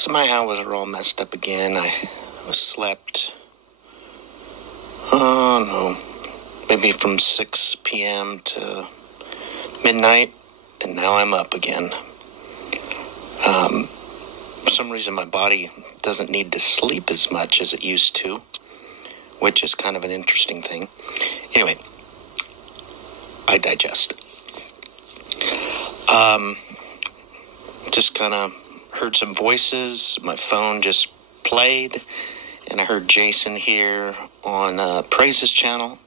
So my hours are all messed up again. I slept, maybe from 6 p.m. to midnight, and now I'm up again. For some reason, my body doesn't need to sleep as much as it used to, which is kind of an interesting thing. Anyway, I digest. Just kind of heard some voices. My phone just played, and I heard Jason here on Praise's channel,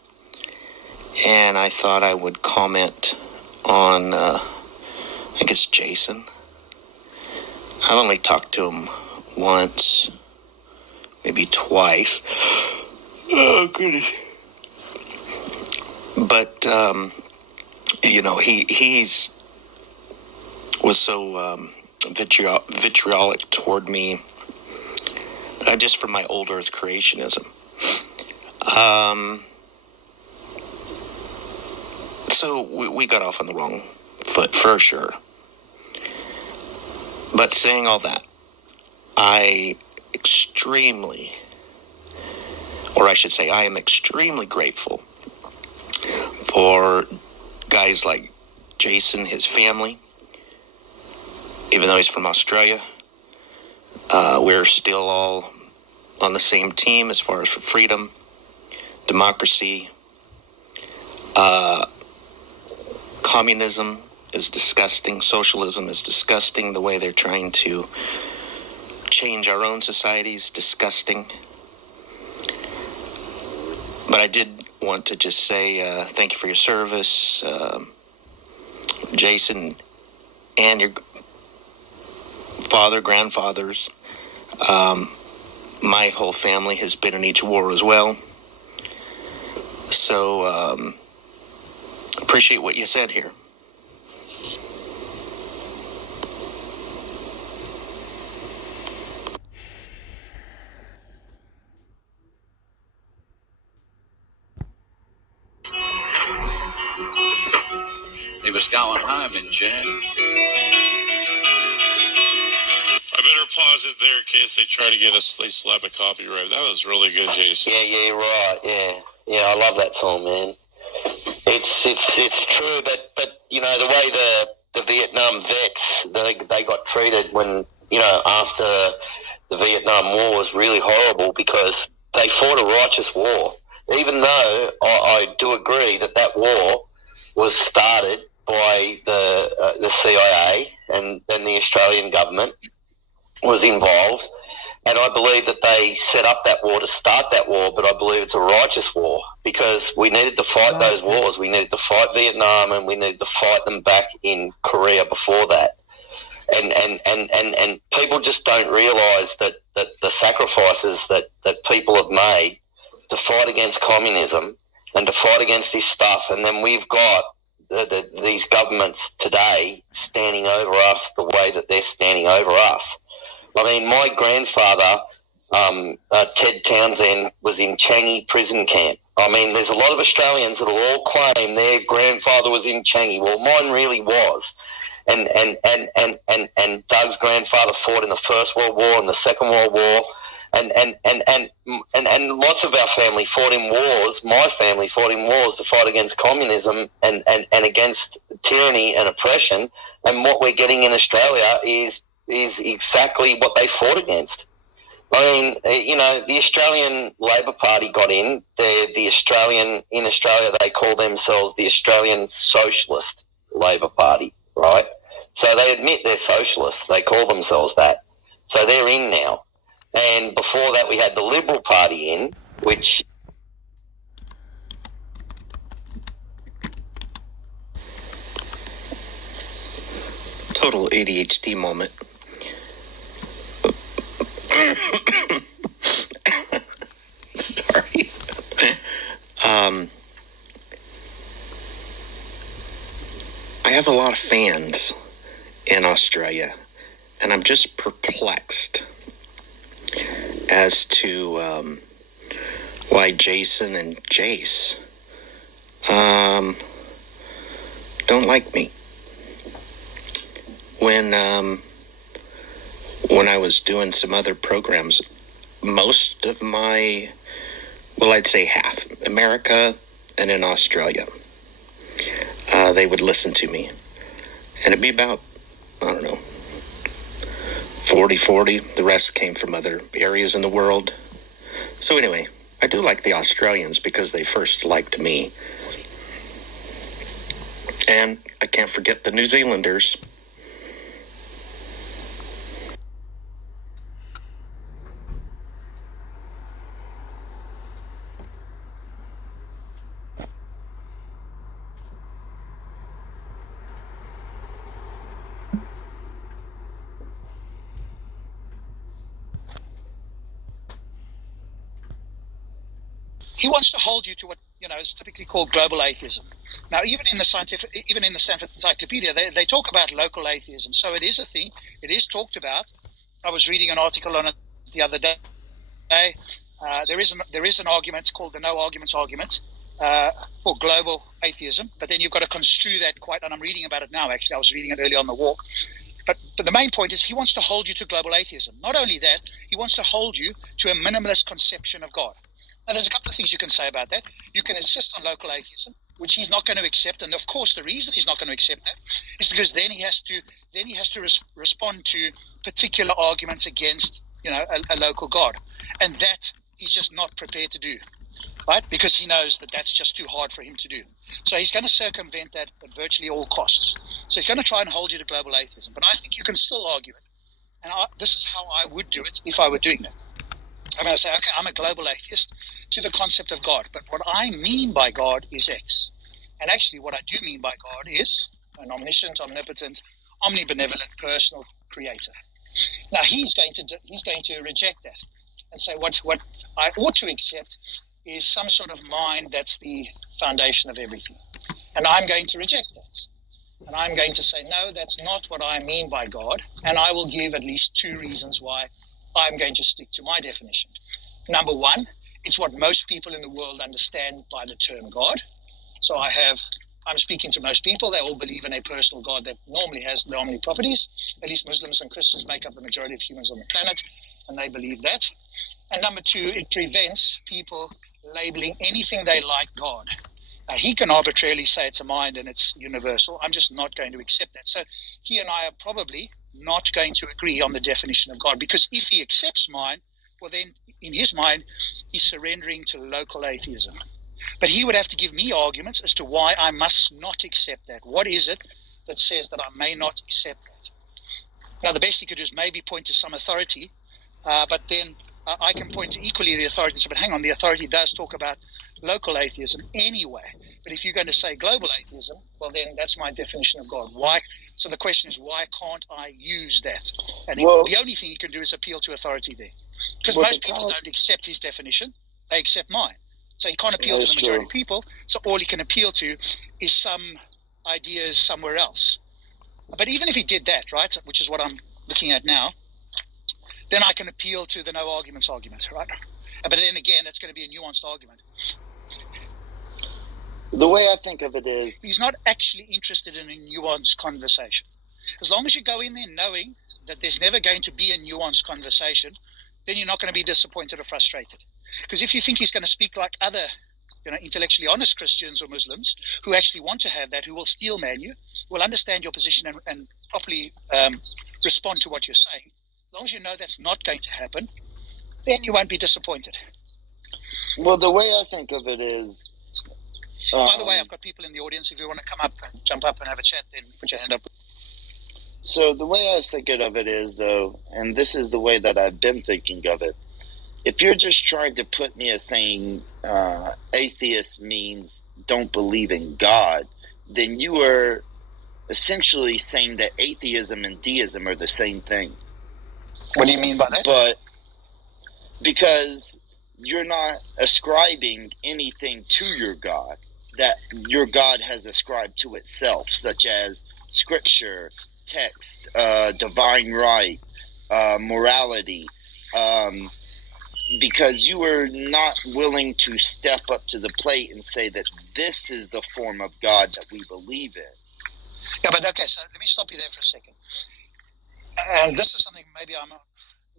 and I thought I would comment on, I guess, Jason. I've only talked to him once, maybe twice. Oh, goodness. But, he's was so vitriolic toward me, just for my old earth creationism. So we got off on the wrong foot for sure. But saying all that, I am extremely grateful for guys like Jason, his family. Even though he's from Australia, we're still all on the same team as far as for freedom, democracy. Communism is disgusting. Socialism is disgusting. The way they're trying to change our own society is disgusting. But I did want to just say thank you for your service, Jason, and your grandfathers. My whole family has been in each war as well. So appreciate what you said here. He was going home in June. I better pause it there in case they try to get us, they slap a copyright. That was really good, Jason. Yeah, you're right. Yeah, I love that song, man. It's true, but you know the way the Vietnam vets they got treated when after the Vietnam War was really horrible because they fought a righteous war. Even though I do agree that war was started by the CIA and then the Australian government was involved, and I believe that they set up that war to start that war, but I believe it's a righteous war because we needed to fight those wars. We needed to fight Vietnam, and we needed to fight them back in Korea before that. And people just don't realise that the sacrifices that people have made to fight against communism and to fight against this stuff, and then we've got these governments today standing over us the way that they're standing over us. I mean, my grandfather, Ted Townsend, was in Changi prison camp. I mean, there's a lot of Australians that will all claim their grandfather was in Changi. Well, mine really was. And Doug's grandfather fought in the First World War and the Second World War. And lots of our family fought in wars. My family fought in wars to fight against communism and against tyranny and oppression. And what we're getting in Australia is exactly what they fought against. I mean, the Australian Labor Party got in. In Australia, they call themselves the Australian Socialist Labor Party, right? So they admit they're socialists. They call themselves that. So they're in now. And before that, we had the Liberal Party in, which... Total ADHD moment. Sorry. I have a lot of fans in Australia, and I'm just perplexed as to why Jason and Jace don't like me. When when I was doing some other programs, most of my, well, I'd say half, America and in Australia, they would listen to me. And it'd be about, I don't know, 40-40. The rest came from other areas in the world. So anyway, I do like the Australians because they first liked me. And I can't forget the New Zealanders. He wants to hold you to what is typically called global atheism. Now, even in the Stanford Encyclopedia, they talk about local atheism. So it is a thing. It is talked about. I was reading an article on it the other day. There is an argument called the no arguments argument for global atheism, but then you've got to construe that and I'm reading about it now. Actually, I was reading it earlier on the walk. But the main point is he wants to hold you to global atheism. Not only that, he wants to hold you to a minimalist conception of God. Now, there's a couple of things you can say about that. You can insist on local atheism, which he's not going to accept, and of course, the reason he's not going to accept that is because then he has to respond to particular arguments against a local God, and that he's just not prepared to do, right? Because he knows that that's just too hard for him to do. So he's going to circumvent that at virtually all costs. So he's going to try and hold you to global atheism, but I think you can still argue it, and this is how I would do it if I were doing that. I'm going to say, okay, I'm a global atheist to the concept of God, but what I mean by God is X. And actually what I do mean by God is an omniscient, omnipotent, omnibenevolent, personal creator. Now he's going to reject that and say what I ought to accept is some sort of mind that's the foundation of everything. And I'm going to reject that. And I'm going to say, no, that's not what I mean by God. And I will give at least two reasons why I'm going to stick to my definition. Number one, it's what most people in the world understand by the term God. So I'm speaking to most people. They all believe in a personal God that normally has the omni properties. At least Muslims and Christians make up the majority of humans on the planet, and they believe that. And number two, it prevents people labeling anything they like God. Now, he can arbitrarily say it's a mind and it's universal. I'm just not going to accept that. So he and I are probably not going to agree on the definition of God, because if he accepts mine, well then in his mind he's surrendering to local atheism. But he would have to give me arguments as to why I must not accept that. What is it that says that I may not accept that? Now the best he could do is maybe point to some authority, but then I can point to equally the authority and say, but hang on, the authority does talk about local atheism anyway. But if you're going to say global atheism, well then that's my definition of God. Why? So the question is, why can't I use that? And the only thing he can do is appeal to authority there. Because most people don't accept his definition, they accept mine. So he can't appeal to the majority of people, so all he can appeal to is some ideas somewhere else. But even if he did that, right, which is what I'm looking at now, then I can appeal to the no arguments argument, right? But then again, that's going to be a nuanced argument. The way I think of it is, he's not actually interested in a nuanced conversation. As long as you go in there knowing that there's never going to be a nuanced conversation, then you're not going to be disappointed or frustrated. Because if you think he's going to speak like other intellectually honest Christians or Muslims who actually want to have that, who will steel man you, will understand your position and properly respond to what you're saying, as long as you know that's not going to happen, then you won't be disappointed. Well, the way I think of it is... By the way, I've got people in the audience. If you want to come up and jump up and have a chat, then put your hand up. So the way I was thinking of it is, though, and this is the way that I've been thinking of it, if you're just trying to put me as saying atheist means don't believe in God, then you are essentially saying that atheism and deism are the same thing. What do you mean by that? But because you're not ascribing anything to your God that your God has ascribed to itself, such as scripture, text, divine right, morality, because you are not willing to step up to the plate and say that this is the form of God that we believe in. Yeah, but okay, so let me stop you there for a second. and this is something maybe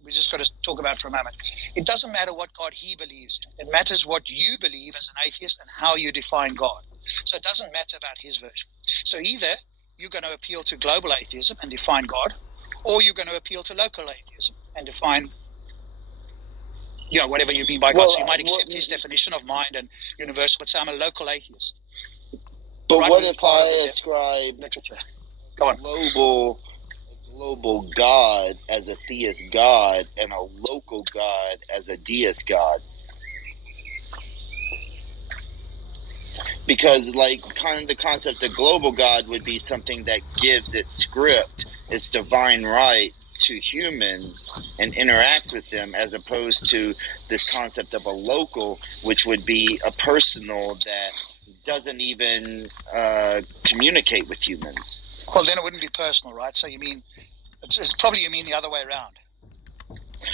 we just got to talk about for a moment. It doesn't matter what God he believes in. It matters what you believe as an atheist and how you define God. So it doesn't matter about his version. So either you're going to appeal to global atheism and define God, or you're going to appeal to local atheism and define, whatever you mean by God. So you might accept his definition of mind and universal, but say I'm a local atheist. But Right, what if I ascribe literature? Go on. global God as a theist God and a local God as a deist God? Because, kind of the concept of global God would be something that gives its script, its divine right to humans and interacts with them, as opposed to this concept of a local, which would be a personal that doesn't even communicate with humans. Well, then it wouldn't be personal, right? So you mean, it's probably you mean the other way around.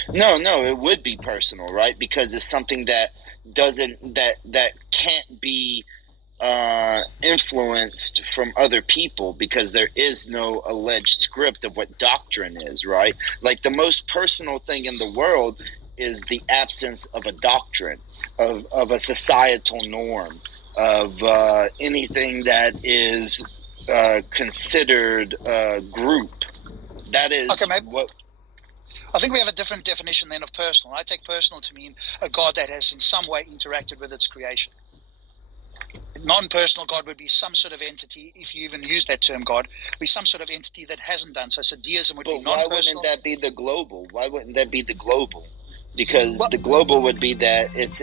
No, it would be personal, right? Because it's something that can't be influenced from other people, because there is no alleged script of what doctrine is, right? Like, the most personal thing in the world is the absence of a doctrine, of a societal norm, of anything that is considered a group. That is what... I think we have a different definition then of personal. I take personal to mean a God that has in some way interacted with its creation. Non-personal God would be some sort of entity, if you even use that term God, be some sort of entity that hasn't done so. So deism would be non-personal. Why wouldn't that be the global? Why wouldn't that be the global? Because the global would be that it's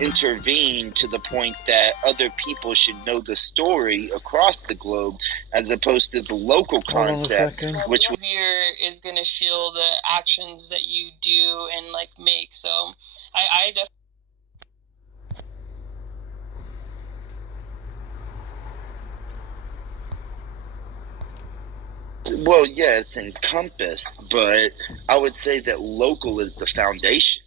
intervened to the point that other people should know the story across the globe, as opposed to the local concept, which is going to feel the actions that you do and make. So I definitely. Well, yeah, it's encompassed, but I would say that local is the foundation.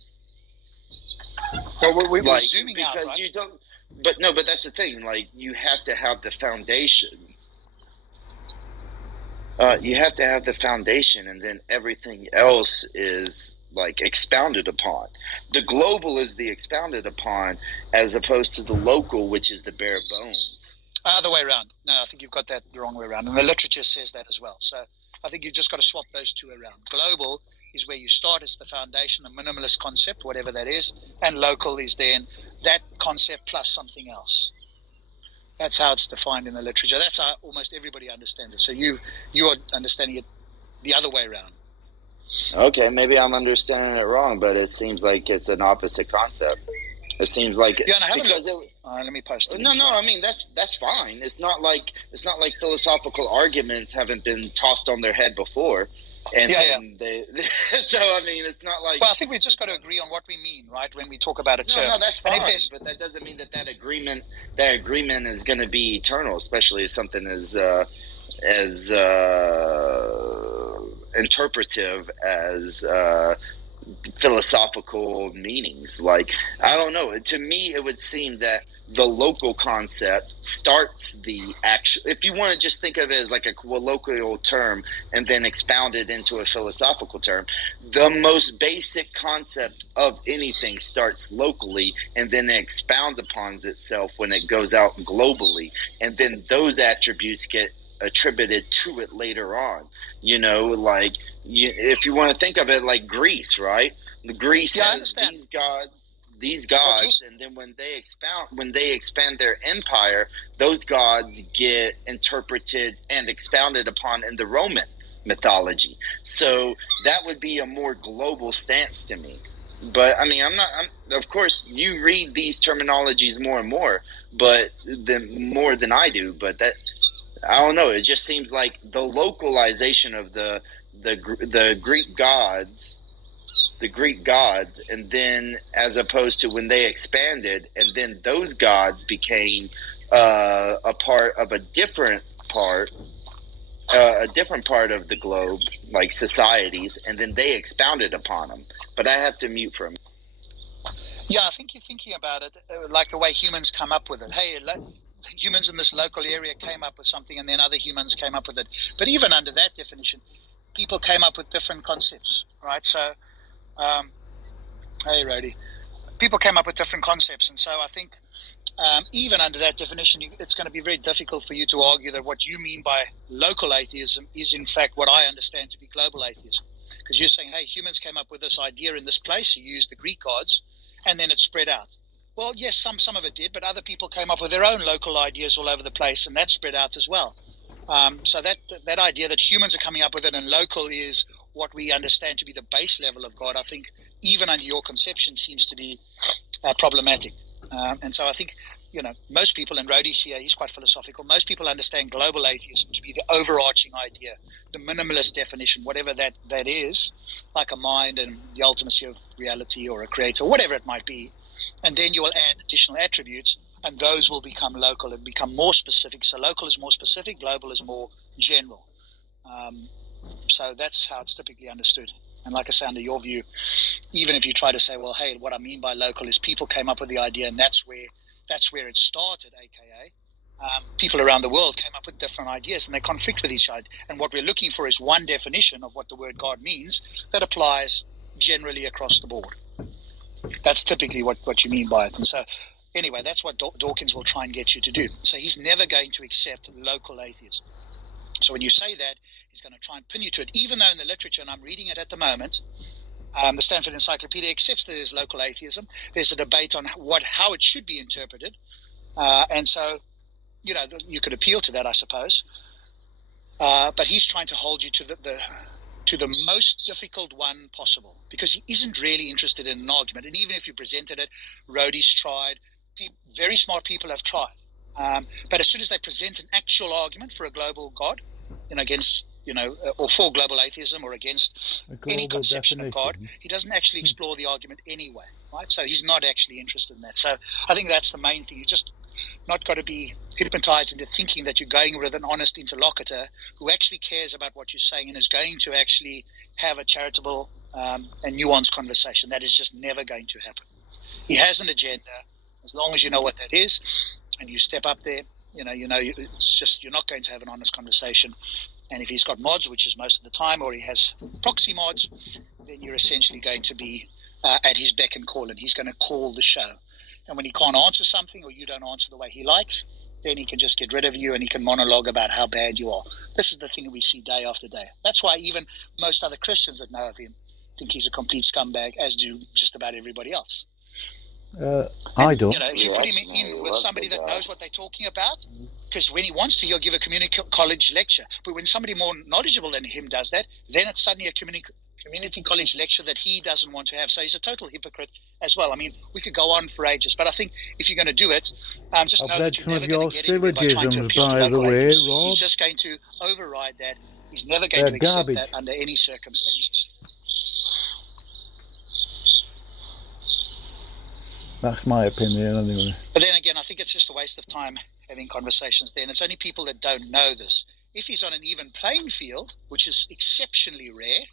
Well, we're zooming out, right? You don't. But no, but that's the thing. You have to have the foundation. You have to have the foundation, and then everything else is expounded upon. The global is the expounded upon, as opposed to the local, which is the bare bones. Other way around. No, I think you've got that the wrong way around. And the literature says that as well. So I think you've just got to swap those two around. Global is where you start. It's the foundation, the minimalist concept, whatever that is. And local is then that concept plus something else. That's how it's defined in the literature. That's how almost everybody understands it. So you are understanding it the other way around. Okay, maybe I'm understanding it wrong, but it seems like it's an opposite concept. It seems like let me post it. No. I mean, that's fine. It's not like philosophical arguments haven't been tossed on their head before, and they. So I mean, it's not like. Well, I think we've just got to agree on what we mean, right? When we talk about a term. No, that's fine. But that doesn't mean that agreement is going to be eternal, especially if something is as interpretive as philosophical meanings. I don't know. To me, it would seem that the local concept starts the actual. If you want to just think of it as a colloquial term and then expound it into a philosophical term, the most basic concept of anything starts locally and then it expounds upon itself when it goes out globally, and then those attributes get attributed to it later on. If you want to think of it like Greece, right? Greece has these gods, and then when they expand their empire, those gods get interpreted and expounded upon in the Roman mythology. So that would be a more global stance to me. But I mean, of course, you read these terminologies more and more, but more than I do. But that, I don't know. It just seems like the localization of the Greek gods, and then as opposed to when they expanded, and then those gods became a part of a different part of the globe, like societies, and then they expounded upon them. But I have to mute for a minute. Yeah, I think you're thinking about it like the way humans come up with it. Hey, humans in this local area came up with something, and then other humans came up with it. But even under that definition, people came up with different concepts, right? So, hey, Rody, people came up with different concepts, and so I think even under that definition, it's going to be very difficult for you to argue that what you mean by local atheism is in fact what I understand to be global atheism. Because you're saying, hey, humans came up with this idea in this place, you used the Greek gods, and then it spread out. Well, yes, some of it did, but other people came up with their own local ideas all over the place, and that spread out as well. So that idea that humans are coming up with it and local is what we understand to be the base level of God, I think, even under your conception, seems to be problematic. And so I think, most people, and Rhodey's here, he's quite philosophical, most people understand global atheism to be the overarching idea, the minimalist definition, whatever that is, like a mind and the ultimacy of reality or a creator, whatever it might be. And then you will add additional attributes, and those will become local and become more specific. So local is more specific, global is more general. So that's how it's typically understood. And like I say, under your view, even if you try to say, well, hey, what I mean by local is people came up with the idea, and that's where it started, aka people around the world came up with different ideas, and they conflict with each other. And what we're looking for is one definition of what the word God means that applies generally across the board. That's typically what you mean by it. And so anyway, that's what Dawkins will try and get you to do. So he's never going to accept local atheism. So when you say that, he's going to try and pin you to it, even though in the literature, and I'm reading it at the moment, the Stanford Encyclopedia accepts that there's local atheism. There's a debate on how it should be interpreted. And so, you could appeal to that, I suppose. But he's trying to hold you to the most difficult one possible, because he isn't really interested in an argument. And even if you presented it, Rhodey's tried, very smart people have tried. But as soon as they present an actual argument for a global God, against, or for global atheism or against any conception of God, he doesn't actually explore the argument anyway, right? So he's not actually interested in that. So I think that's the main thing. You just not got to be hypnotized into thinking that you're going with an honest interlocutor who actually cares about what you're saying and is going to actually have a charitable and nuanced conversation. That is just never going to happen. He has an agenda. As long as you know what that is and you step up there, it's just, you're not going to have an honest conversation. And if he's got mods, which is most of the time, or he has proxy mods, then you're essentially going to be at his beck and call, and he's going to call the show. And when he can't answer something, or you don't answer the way he likes, then he can just get rid of you and he can monologue about how bad you are. This is the thing that we see day after day. That's why even most other Christians that know of him think he's a complete scumbag, as do just about everybody else. I don't. If you put him in with somebody that knows what they're talking about, because when he wants to, he'll give a community college lecture. But when somebody more knowledgeable than him does that, then it's suddenly a community college lecture that he doesn't want to have. So he's a total hypocrite as well. I mean, we could go on for ages, but I think if you're going to do it, just know that you're never going to get anywhere by trying to appeal to local atheists. He's just going to override that. He's never going to accept that under any circumstances. That's my opinion anyway. But then again, I think it's just a waste of time having conversations there. And it's only people that don't know this. If he's on an even playing field, which is exceptionally rare,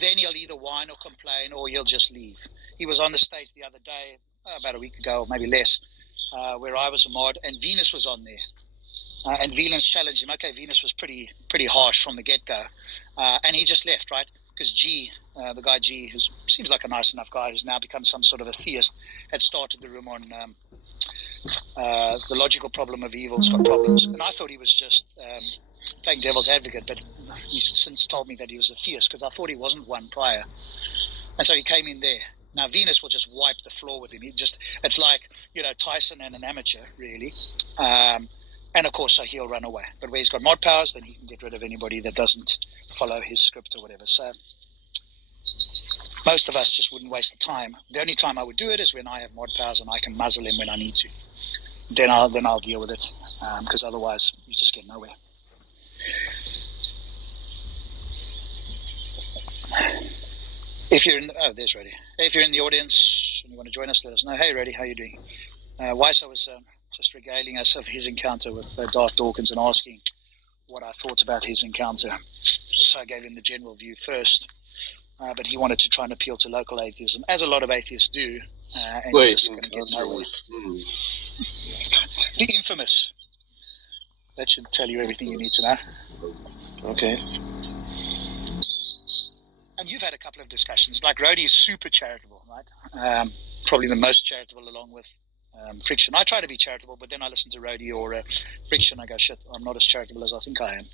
then he'll either whine or complain, or he'll just leave. He was on the stage the other day, about a week ago, or maybe less, where I was a mod, and Venus was on there. And Venus challenged him. Okay, Venus was pretty harsh from the get-go. And he just left, right? Because the guy G, who seems like a nice enough guy, who's now become some sort of a theist, had started the room on the logical problem of evil's got problems. And I thought he was just playing devil's advocate, but he's since told me that he was a theist, because I thought he wasn't one prior. And so he came in there. Now Venus will just wipe the floor with him. It's like, Tyson and an amateur, really. And of course, so he'll run away. But where he's got mod powers, then he can get rid of anybody that doesn't follow his script or whatever. So most of us just wouldn't waste the time. The only time I would do it is when I have mod powers and I can muzzle him when I need to. Then I'll deal with it, because otherwise you just get nowhere. If you're in, there's Reddy. If you're in the audience and you want to join us, let us know. Hey, Reddy, how you doing? Weiser was just regaling us of his encounter with Darth Dawkins and asking what I thought about his encounter. So I gave him the general view first, but he wanted to try and appeal to local atheism, as a lot of atheists do, and you're just going to get nowhere. The infamous. That should tell you everything you need to know. Okay. and you've had a couple of discussions. Like Rhodey is super charitable, right? Probably the most charitable, along with Friction. I try to be charitable, but then I listen to Rhodey or Friction. I go, shit, I'm not as charitable as I think I am.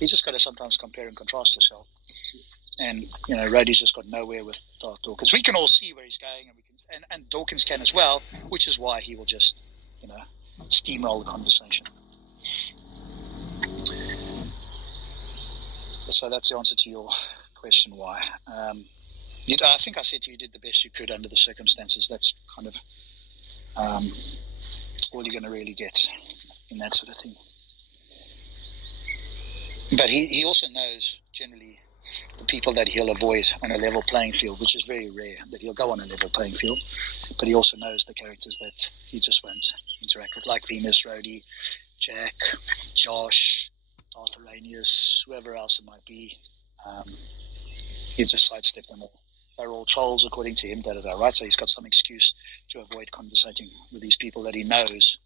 You just got to sometimes compare and contrast yourself. And Rhodey's just got nowhere with Dawkins. We can all see where he's going, and Dawkins can as well, which is why he will just steamroll the conversation. So that's the answer to your question, why. I think I said to you, did the best you could under the circumstances. That's kind of all you're going to really get in that sort of thing. But he also knows generally the people that he'll avoid on a level playing field, which is very rare that he'll go on a level playing field. But he also knows the characters that he just won't interact with, like Venus, Rhodey, Jack, Josh, Darth Arrhenius, whoever else it might be. He just sidestep them all. They're all trolls according to him, right? So he's got some excuse to avoid conversating with these people that he knows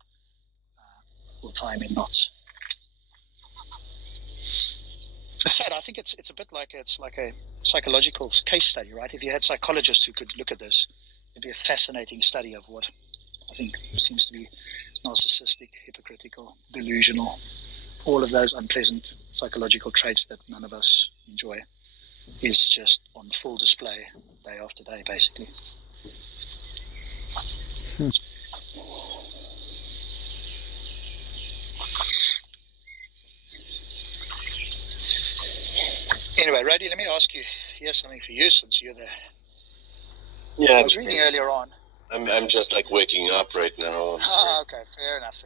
will tie him in knots. It's sad. I think it's a bit like a psychological case study, right? If you had psychologists who could look at this, it'd be a fascinating study of what I think seems to be narcissistic, hypocritical, delusional, all of those unpleasant psychological traits that none of us enjoy is just on full display day after day, basically. Anyway, Rhodey, let me ask you, here's something for you since you're there. Yeah, I was reading earlier on. I'm just like waking up right now. Okay, fair enough.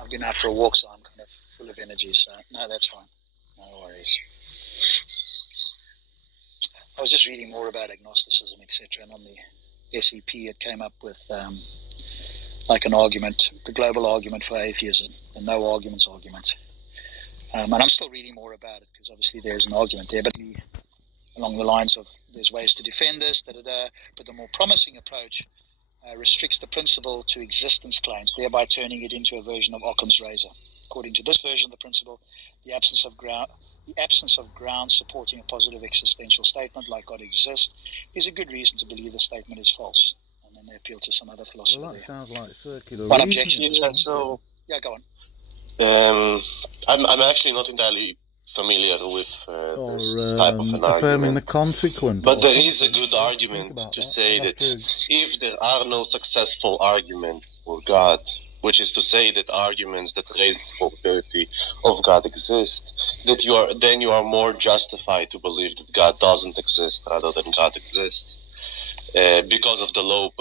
I've been out for a walk, so I'm kind of full of energy, so no, that's fine. No worries. I was just reading more about agnosticism, etc., and on the SEP it came up with like an argument, the global argument for atheism, the no arguments argument. And I'm still reading more about it because obviously there's an argument there, but along the lines of there's ways to defend this, but the more promising approach restricts the principle to existence claims, thereby turning it into a version of Occam's razor. According to this version of the principle, the absence of ground supporting a positive existential statement like God exists is a good reason to believe the statement is false. And then they appeal to some other philosopher. Well, that sounds like circular. One objection. Yeah, go on. I'm actually not entirely familiar with this type of an affirming argument. the consequent. But there is a good argument to say that if there are no successful arguments for God, which is to say that arguments that raise the probability of God exist, that you are more justified to believe that God doesn't exist rather than God exists, because of the low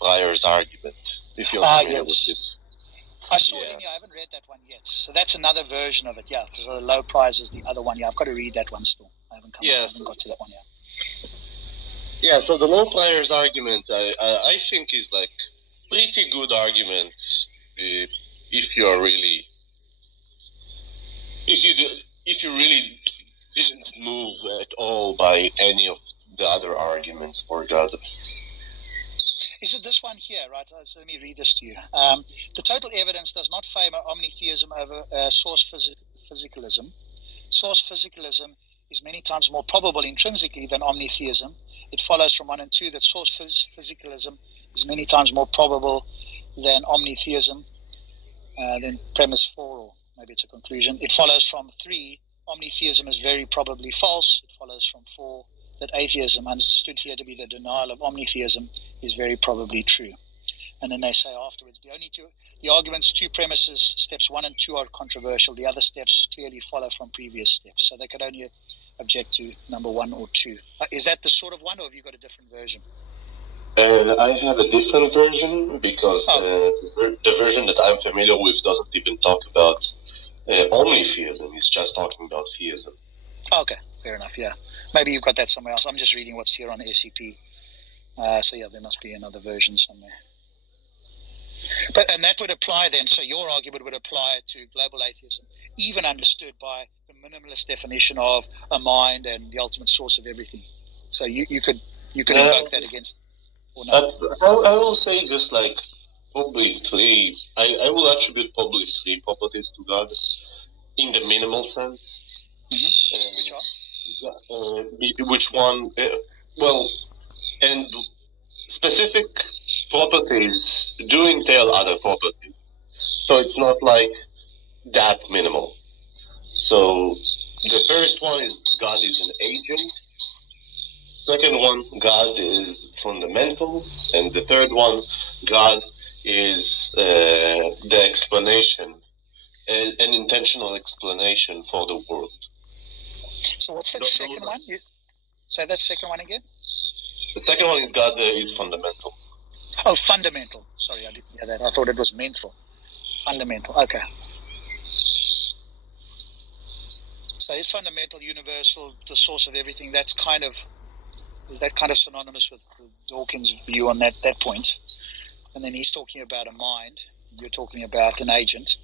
priors argument. If you're familiar with it. I saw it in here. I haven't read that one yet. So that's another version of it. Yeah, so the low prize is the other one. Yeah, I've got to read that one still. I haven't got to that one yet. Yeah, so the low priors argument, I think is like pretty good argument if you really didn't move at all by any of the other arguments for God. Is it this one here, right? So let me read this to you. The total evidence does not favor omnitheism over source physicalism. Source physicalism is many times more probable intrinsically than omnitheism. It follows from 1 and 2 that source physicalism is many times more probable than omnitheism. Then premise 4, or maybe it's a conclusion. It follows from 3, omnitheism is very probably false. It follows from 4, that atheism, understood here to be the denial of omnitheism, is very probably true. And then they say afterwards, the argument's 2 premises, steps 1 and 2 are controversial. The other steps clearly follow from previous steps. So they could only object to number 1 or 2. Is that the sort of one, or have you got a different version? I have a different version because the version that I'm familiar with doesn't even talk about omnitheism. It's just talking about theism. Okay, fair enough, yeah. Maybe you've got that somewhere else. I'm just reading what's here on SCP. So yeah, there must be another version somewhere. And that would apply then, so your argument would apply to global atheism, even understood by the minimalist definition of a mind and the ultimate source of everything. So you could invoke that against, or not? I will say just like probably 3. I will attribute probably 3 properties to God in the minimal sense. Mm-hmm. Which are? which one? Well, and specific properties do entail other properties. So it's not like that minimal. So the first one is God is an agent. Second one, God is fundamental. And the third one, God is the explanation, an intentional explanation for the world. So what's that second one? Say that second one again. The second one is God is fundamental. Oh, fundamental. Sorry, I didn't hear that. I thought it was mental. Fundamental. Okay. So is fundamental, universal, the source of everything? Is that kind of synonymous with Dawkins' view on that point? And then he's talking about a mind. You're talking about an agent.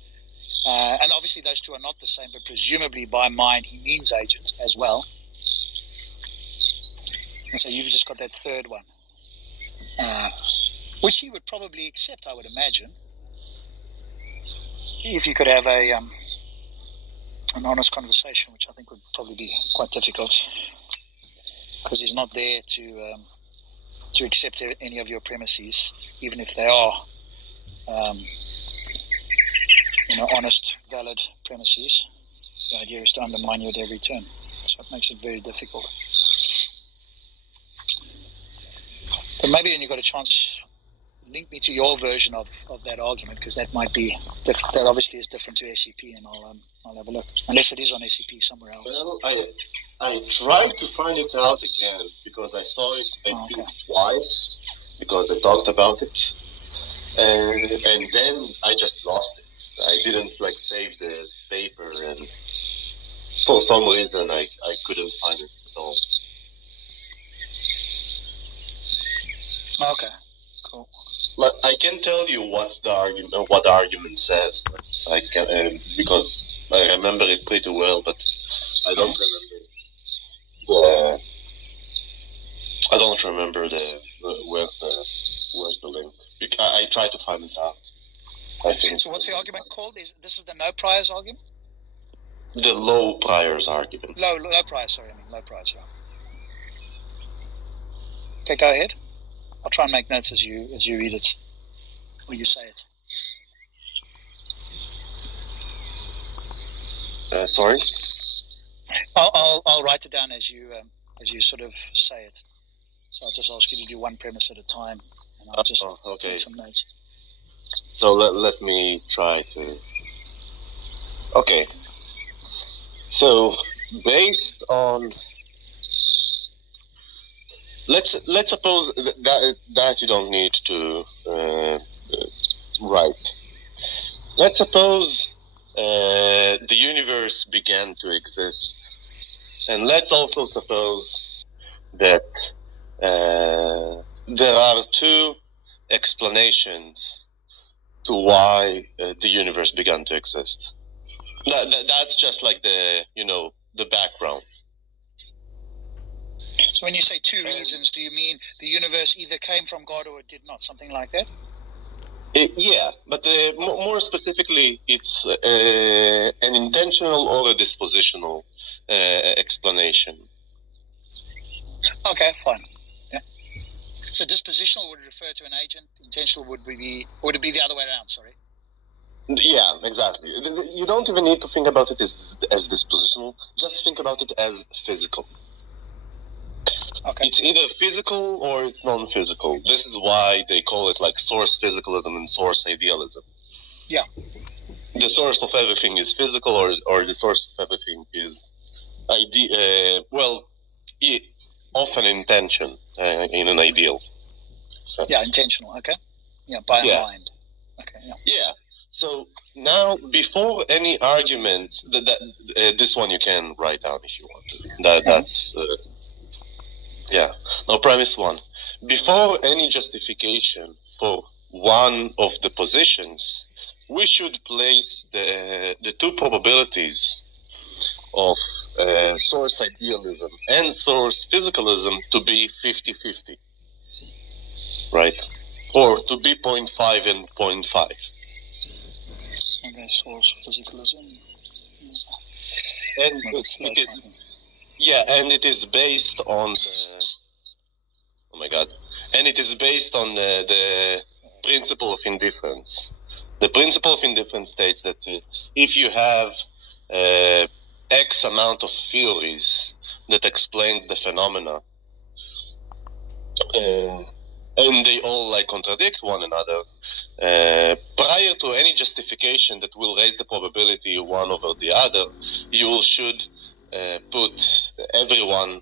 And obviously those two are not the same, but presumably by mind he means agent as well. And so you've just got that third one, which he would probably accept, I would imagine, if you could have an honest conversation, which I think would probably be quite difficult, because he's not there to accept any of your premises, even if they are, honest, valid premises. The idea is to undermine you at every turn, so it makes it very difficult. But maybe when you've got a chance, link me to your version of that argument, because that might be that obviously is different to SCP, and I'll have a look, unless it is on SCP somewhere else. Well, I tried to find it out again because I saw it twice because I talked about it, and then I just lost it. I didn't save the paper, and for some reason I couldn't find it at all. Okay, cool. But I can tell you what the argument says. I can because I remember it pretty well, but I don't remember where's the link. I tried to find it out. I think. So what's the argument called? This is the no priors argument? The low priors argument. Low priors. Sorry, low priors. Yeah. Okay, go ahead. I'll try and make notes as you read it, or you say it. Sorry. I'll write it down as you sort of say it. So I'll just ask you to do one premise at a time, and I'll just make some notes. So let me try to. Okay. So based on. Let's suppose that you don't need to write. Let's suppose the universe began to exist, and let's also suppose that there are two explanations to why the universe began to exist. That's just like the background. So when you say two reasons, do you mean the universe either came from God or it did not, something like that? Yeah, but more specifically, it's an intentional or a dispositional explanation. Okay, fine. Yeah. So dispositional would refer to an agent. Intentional would it be the other way around? Sorry. Yeah, exactly. You don't even need to think about it as dispositional. Just think about it as physical. Okay. It's either physical or it's non-physical. This is why they call it like source physicalism and source idealism. Yeah. The source of everything is physical, or the source of everything is of an intention in an ideal sense. Yeah, intentional. Okay. Yeah, by mind. Okay. Yeah. Yeah. So now, before any argument, this one you can write down if you want to. That's. Yeah. Now, premise one. Before any justification for one of the positions, we should place the two probabilities of source idealism and source physicalism to be 50-50. Right? Or to be 0.5 and 0.5. Okay, source physicalism. And Yeah, and it is based on oh my god, and it is based on the principle of indifference. The principle of indifference states that if you have X amount of theories that explains the phenomena, and they all like contradict one another, prior to any justification that will raise the probability one over the other, you should put everyone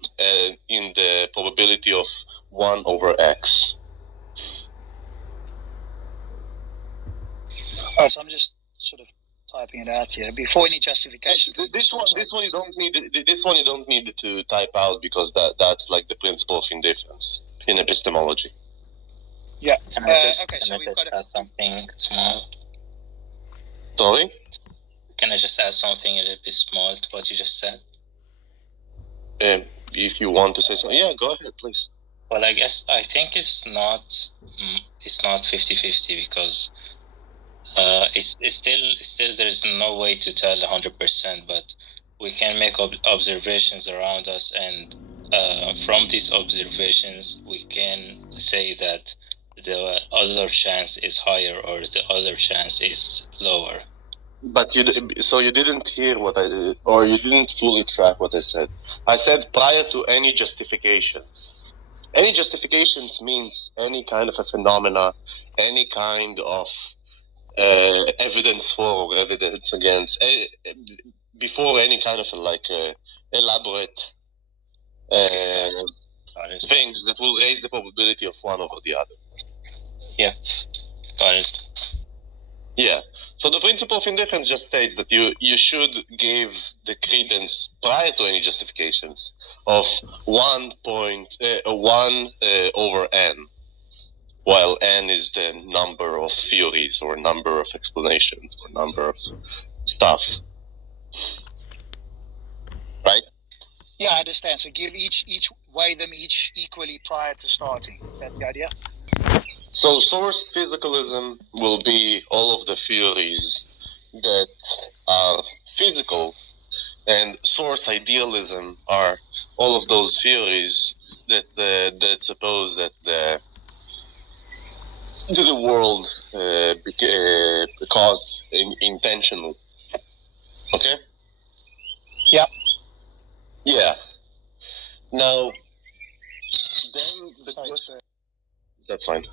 in the probability of 1 over X. Oh, so I'm just sort of typing it out here before any justification. This one you don't need. This one you don't need to type out because that's like the principle of indifference in epistemology. Yeah. Can I just, okay. can So I we've just got add something small? Sorry? Can I just add something a little bit small to what you just said? If you want to say something, yeah, go ahead, please. Well, I think it's not 50-50 because it's still there's no way to tell 100%, but we can make observations around us, and from these observations we can say that the other chance is higher or the other chance is lower. But you didn't hear what or you didn't fully track what I said. I said prior to any justifications. Any justifications means any kind of a phenomena, any kind of evidence for or evidence against, before any kind of elaborate things that will raise the probability of one over the other. Yeah, got it. Yeah. So the principle of indifference just states that you should give the credence prior to any justifications of 1 over n, while n is the number of theories or number of explanations or number of stuff. Right? Yeah, I understand. So give weigh them each equally prior to starting. Is that the idea? So source physicalism will be all of the theories that are physical, and source idealism are all of those theories that suppose that the world caused intentional. Okay? Yeah. Yeah. Now, then the question, that's fine.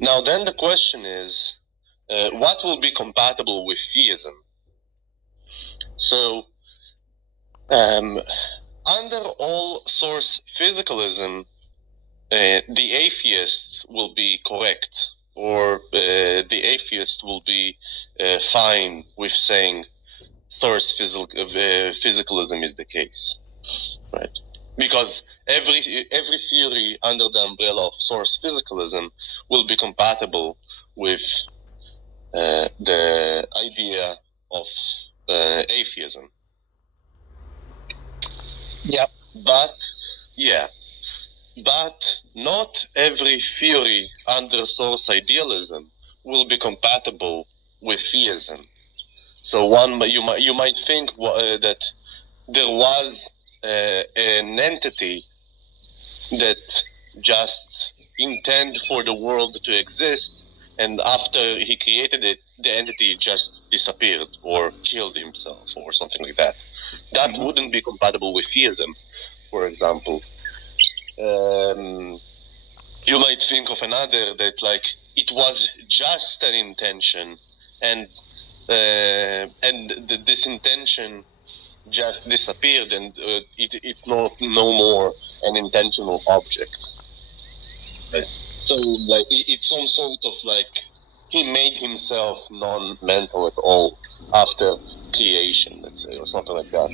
Now, then the question is, what will be compatible with theism? So, under all source physicalism, the atheist will be correct, or the atheist will be fine with saying source physicalism is the case, right? Because every theory under the umbrella of source physicalism will be compatible with the idea of atheism. Yeah. But not every theory under source idealism will be compatible with theism. So you might think that there was an entity that just intended for the world to exist, and after he created it, the entity just disappeared or killed himself or something like that. That wouldn't be compatible with theism, for example. You might think of another that it was just an intention, and this intention just disappeared, and it's no more an intentional object. Right? So it's some sort of he made himself non-mental at all after creation, let's say, or something like that.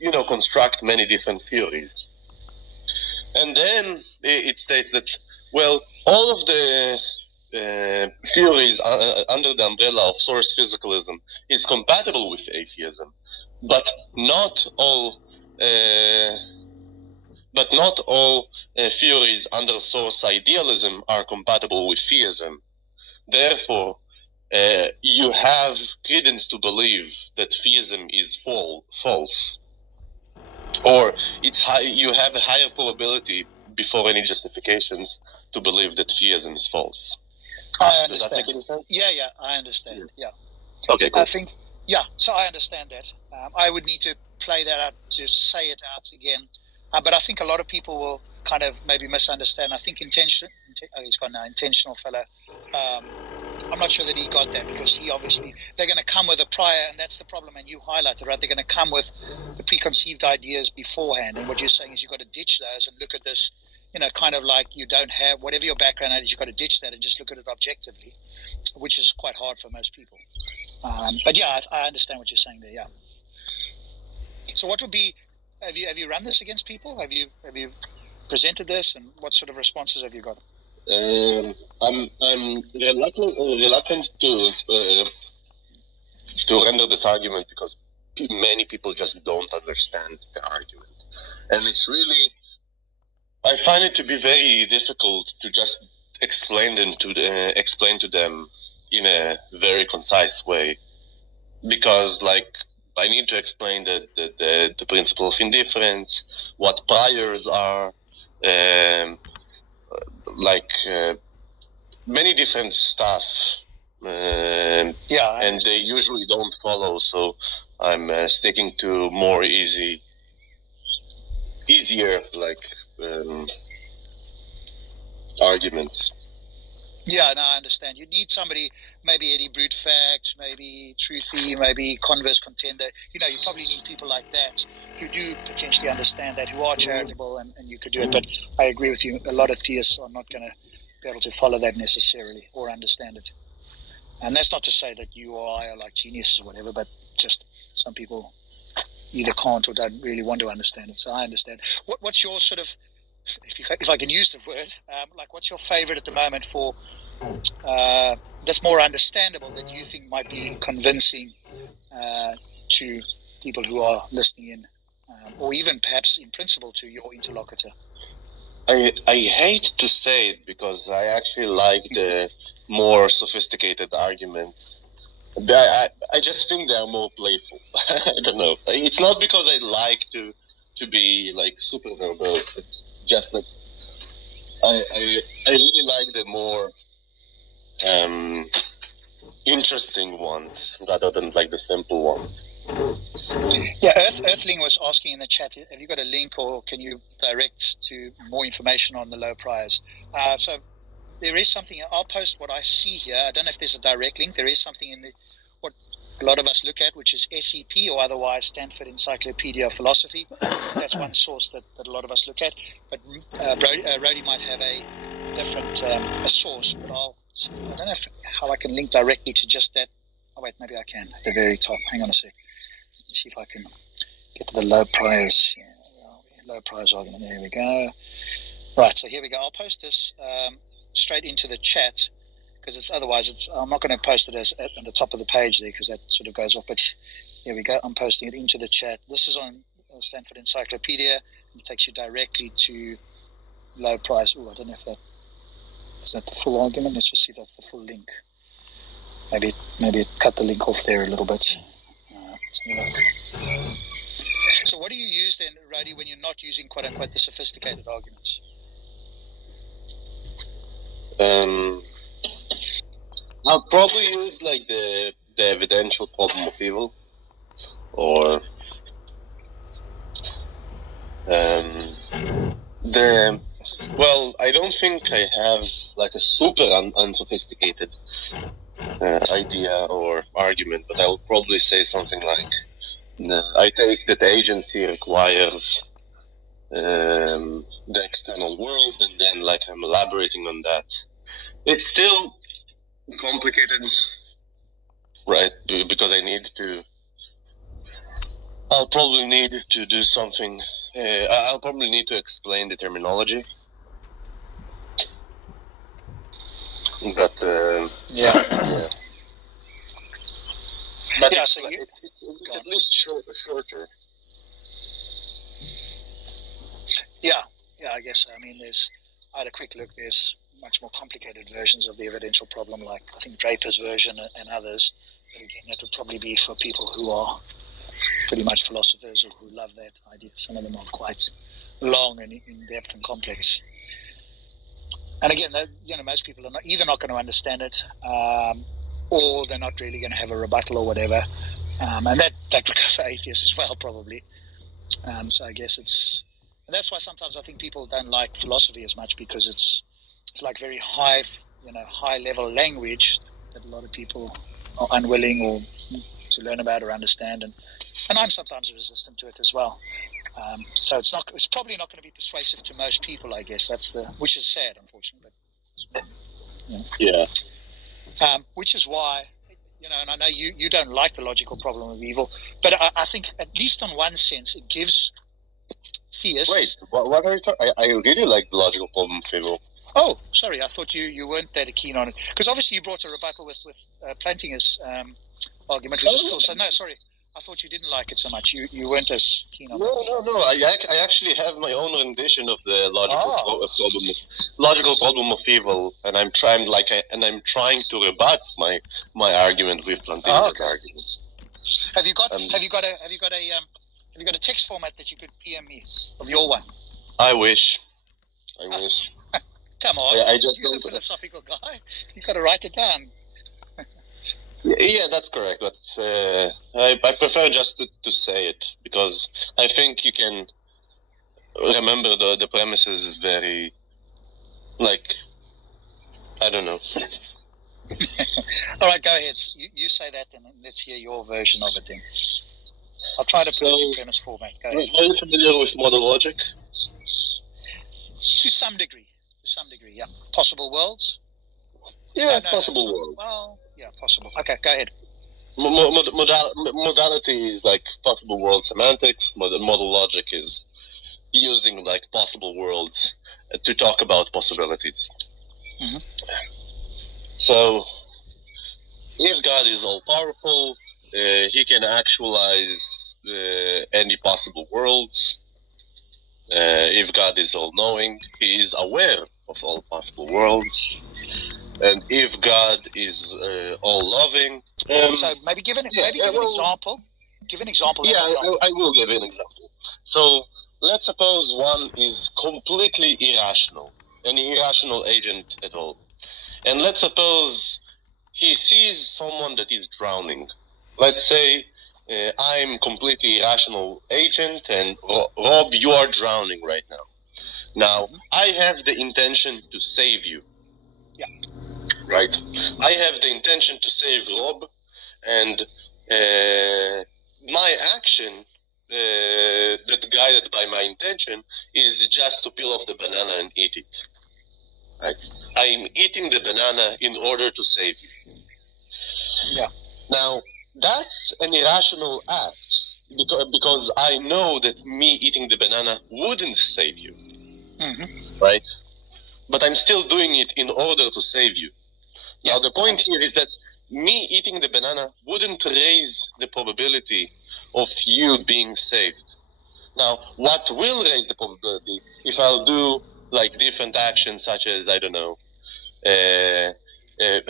You can construct many different theories. And then it states that, well, all of the theories under the umbrella of source physicalism is compatible with atheism, but not all theories under source idealism are compatible with theism. Therefore, you have credence to believe that theism is false. or it's high. You have a higher probability before any justifications to believe that theism is false. I understand. Does that make any sense? Yeah, I understand. Yeah. Okay, cool. I think, so I understand that. I would need to play that out to say it out again. But I think a lot of people will kind of maybe misunderstand. I think he's got an intentional fellow. I'm not sure that he got that, because they're going to come with a prior, and that's the problem, and you highlighted, right? They're going to come with the preconceived ideas beforehand, and what you're saying is you've got to ditch those and look at this, kind of like you don't have, whatever your background is, you've got to ditch that and just look at it objectively, which is quite hard for most people. But yeah, I understand what you're saying there. Yeah. So what would be? Have you run this against people? Have you presented this, and what sort of responses have you got? I'm reluctant to render this argument because many people just don't understand the argument, and it's really, I find it to be very difficult to just explain to them in a very concise way, because I need to explain the principle of indifference, what priors are, many different stuff, and they usually don't follow. So I'm sticking to more easier arguments. Yeah, no, I understand. You need somebody, maybe Eddie Brute Facts, maybe Truthy, maybe Converse Contender. You probably need people like that who do potentially understand that, who are charitable, and you could do it. But I agree with you. A lot of theists are not going to be able to follow that necessarily or understand it. And that's not to say that you or I are like geniuses or whatever, but just some people either can't or don't really want to understand it. So I understand. What's your sort of, if I can use the word, what's your favorite at the moment for that's more understandable, that you think might be convincing to people who are listening in, or even perhaps in principle to your interlocutor? I hate to say it because I actually like the more sophisticated arguments. I just think they are more playful. I don't know. It's not because I like to be super verbose. It's just that I really like the more interesting ones rather than the simple ones. Yeah, Earthling was asking in the chat, have you got a link, or can you direct to more information on the low priors? So there is something. I'll post what I see here. I don't know if there's a direct link. There is something in what a lot of us look at, which is SEP, or otherwise Stanford Encyclopedia of Philosophy. That's one source that a lot of us look at. But Rody might have a different a source. But I don't know how I can link directly to just that. Oh wait, maybe I can at the very top. Hang on a sec. Let me see if I can get to the low priors. Yeah, low priors argument. There we go. Right. So here we go. I'll post this straight into the chat, because I'm not going to post it as at the top of the page there, because that sort of goes off. But here we go. I'm posting it into the chat. This is on Stanford Encyclopedia. It takes you directly to low price. Oh, I don't know if is that the full argument. Let's just see if that's the full link. Maybe cut the link off there a little bit. Let's have a look. So what do you use then, Rody, when you're not using quote unquote the sophisticated arguments? I'll probably use the evidential problem of evil, or I don't think I have a super unsophisticated idea or argument, but I will probably say something like, I take that the agency requires the external world, and then I'm elaborating on that. It's still complicated, right? Because I'll probably need to do something. I'll probably need to explain the terminology. But yeah. But yeah, it's at least shorter. Yeah, I guess. I mean, I had a quick look. There's much more complicated versions of the evidential problem, like I think Draper's version and others. But again, that would probably be for people who are pretty much philosophers who love that idea. Some of them are quite long and in depth and complex. And again, most people are either not going to understand it, or they're not really going to have a rebuttal or whatever. And that would go for atheists as well, probably. So I guess and that's why sometimes I think people don't like philosophy as much, because it's like very high level language that a lot of people are unwilling or to learn about or understand, and I'm sometimes resistant to it as well. So it's probably not going to be persuasive to most people, I guess. Which is sad, unfortunately. But, Yeah. Which is why, and I know you don't like the logical problem of evil, but I think at least in one sense it gives theists. Wait, what are you talking? I really like the logical problem of evil. Oh, sorry, I thought you weren't that keen on it, because obviously you brought a rebuttal with Plantinga's argument, which is cool. So no, sorry, I thought you didn't like it so much. You weren't as keen on it. No. I actually have my own rendition of the logical problem of evil, and I'm trying to rebut my argument with Plantinga's argument. Have you got a text format that you could PM me of your one? I wish. Come on, you're the philosophical guy. You've got to write it down. Yeah, that's correct. But I prefer just to say it, because I think you can remember the premises very, I don't know. All right, go ahead. You say that, and let's hear your version of it then. I'll try to put it in premise format. Go ahead. Are you familiar with model logic? To some degree, yeah. Possible worlds? Yeah, possible worlds. Well, yeah, possible. Okay, go ahead. Modality is like possible world semantics. Model logic is using possible worlds to talk about possibilities. Mm-hmm. So, if God is all powerful, he can actualize any possible worlds. If God is all knowing, he is aware of all possible worlds. And if God is all loving, so maybe give an example. Give an example. Yeah, I will give an example. So let's suppose one is completely irrational, an irrational agent at all, and let's suppose he sees someone that is drowning. Let's say I'm completely irrational agent, and Rob, you are drowning right now. Now I have the intention to save you. Yeah. Right. I have the intention to save Rob, and my action, that guided by my intention, is just to peel off the banana and eat it. Right. I'm eating the banana in order to save you. Yeah. Now that's an irrational act because I know that me eating the banana wouldn't save you. Mm-hmm. Right. But I'm still doing it in order to save you. Now, the point here is that me eating the banana wouldn't raise the probability of you being saved. Now, what will raise the probability if I'll do different actions such as, I don't know,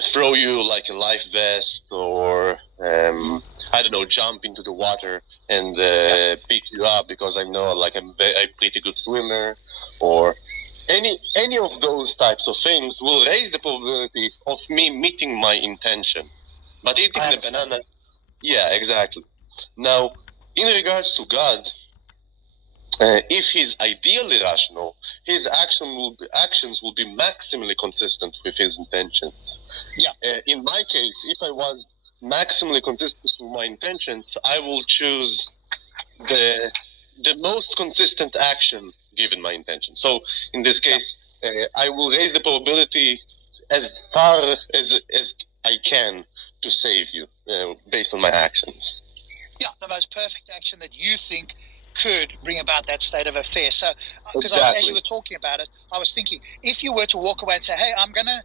throw you a life vest, or, I don't know, jump into the water and pick you up because I know I'm a pretty good swimmer, or any of those types of things will raise the probability of me meeting my intention. But eating the banana, yeah, exactly. Now, in regards to God, if he's ideally rational, his actions will be maximally consistent with his intentions. Yeah. In my case, if I was maximally consistent with my intentions, I will choose the most consistent action given my intention. So in this case, I will raise the probability as far as I can to save you based on my actions. Yeah, the most perfect action that you think could bring about that state of affairs. So, because Exactly. as you were talking about it, I was thinking, if you were to walk away and say, "Hey, I'm gonna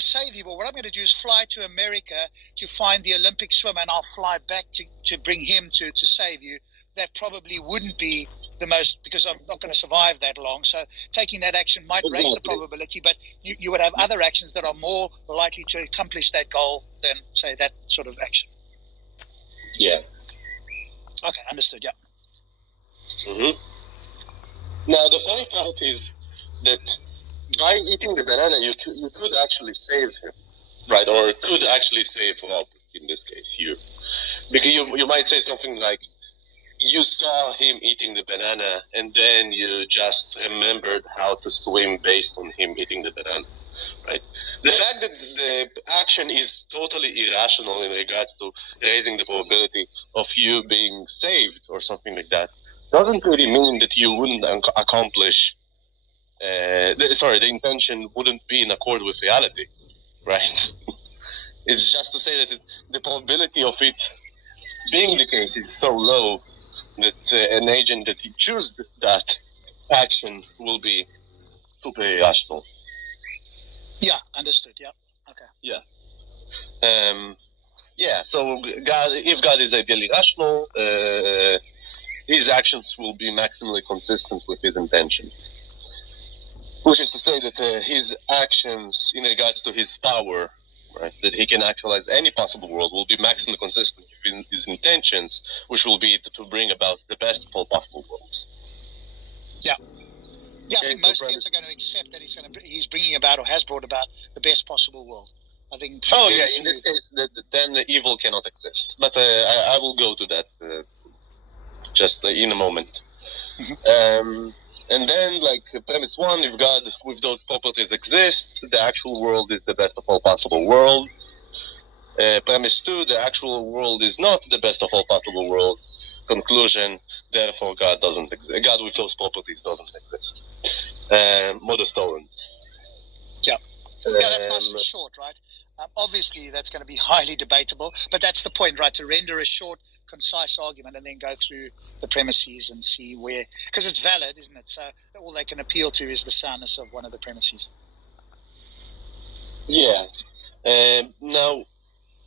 save you," but what I'm going to do is fly to America to find the Olympic swimmer, and I'll fly back to bring him to save you. That probably wouldn't be the most, because I'm not going to survive that long. So taking that action might raise the probability, but you would have other actions that are more likely to accomplish that goal than, say, that sort of action. Yeah. Okay, understood. Yeah. Now, the funny part is that by eating the banana, you could actually save him, right? Or could actually save Rob, in this case, you. Because you might say something like, you saw him eating the banana, and then you just remembered how to swim based on him eating the banana, right? The fact that the action is totally irrational in regards to raising the probability of you being saved or something like that doesn't really mean that you wouldn't accomplish. The intention wouldn't be in accord with reality, right? It's just to say that the probability of it being the case is so low that an agent that you choose that action will be super irrational. Yeah, understood. Yeah. Okay. Yeah. So God, if God is ideally rational, his actions will be maximally consistent with his intentions. Which is to say that his actions in regards to his power, right, that he can actualize any possible world, will be maximally consistent with his intentions, which will be to bring about the best of all possible worlds. Yeah. Yeah, I think most things are going to accept that he's bringing about or has brought about the best possible world. I think. In this case, then the evil cannot exist. But I will go to that just in a moment. And then, like premise one, if God with those properties exists, the actual world is the best of all possible world. Premise two, the actual world is not the best of all possible world. Conclusion, therefore God doesn't exist. God with those properties doesn't exist. Modest tolerance. Yeah. Yeah, that's nice and short, right? Obviously, that's going to be highly debatable, but that's the point, right? To render a short, concise argument and then go through the premises and see where, because it's valid, isn't it? So all they can appeal to is the soundness of one of the premises. Yeah. Now,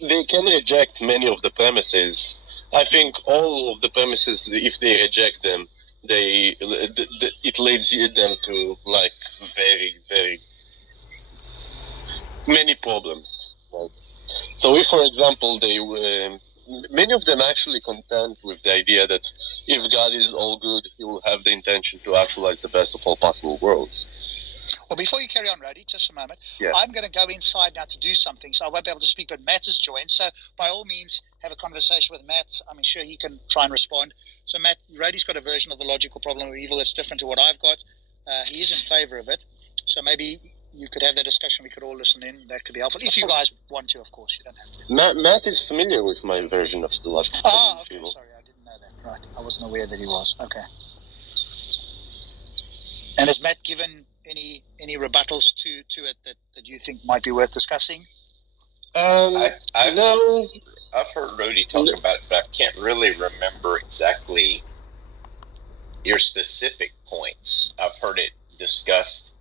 they can reject many of the premises. I think all of the premises, if they reject them, it leads them to like very, very many problems. Right? So, if, for example, many of them actually contend with the idea that if God is all good, he will have the intention to actualize the best of all possible worlds. Well, before you carry on, Rody, just a moment. Yeah. I'm going to go inside now to do something, so I won't be able to speak, but Matt has joined. So by all means, have a conversation with Matt. I'm sure he can try and respond. So Matt, Rody's got a version of the logical problem of evil that's different to what I've got. He is in favor of it. So maybe you could have that discussion. We could all listen in. That could be helpful. If you guys want to, of course. You don't have to. Matt is familiar with my version of the logical problem. Okay. Sorry, I didn't know that. Right. I wasn't aware that he was. Okay. And has Matt given any rebuttals to it that you think might be worth discussing? I've heard Rody talk about it, but I can't really remember exactly your specific points. I've heard it discussed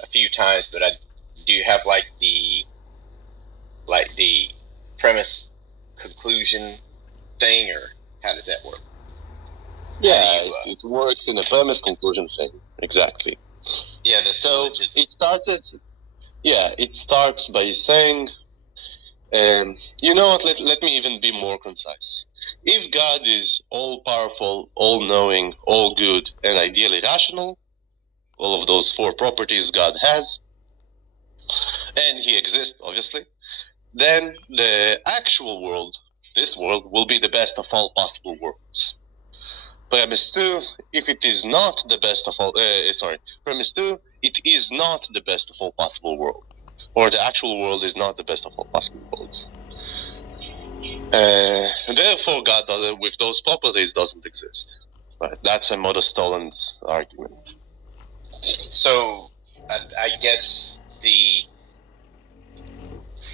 a few times, but do you have like the premise conclusion thing, or how does that work? Yeah, it works in a premise conclusion thing. Exactly. Yeah, so it starts by saying, you know what, let me even be more concise. If God is all-powerful, all-knowing, all-good, and ideally rational, all of those four properties God has, and he exists, obviously, then the actual world, this world, will be the best of all possible worlds. Premise 2, if it is not the best of all, premise 2, it is not the best of all possible world, or the actual world is not the best of all possible worlds. Therefore, God with those properties doesn't exist. Right? That's a modest tolerance argument. So, I guess the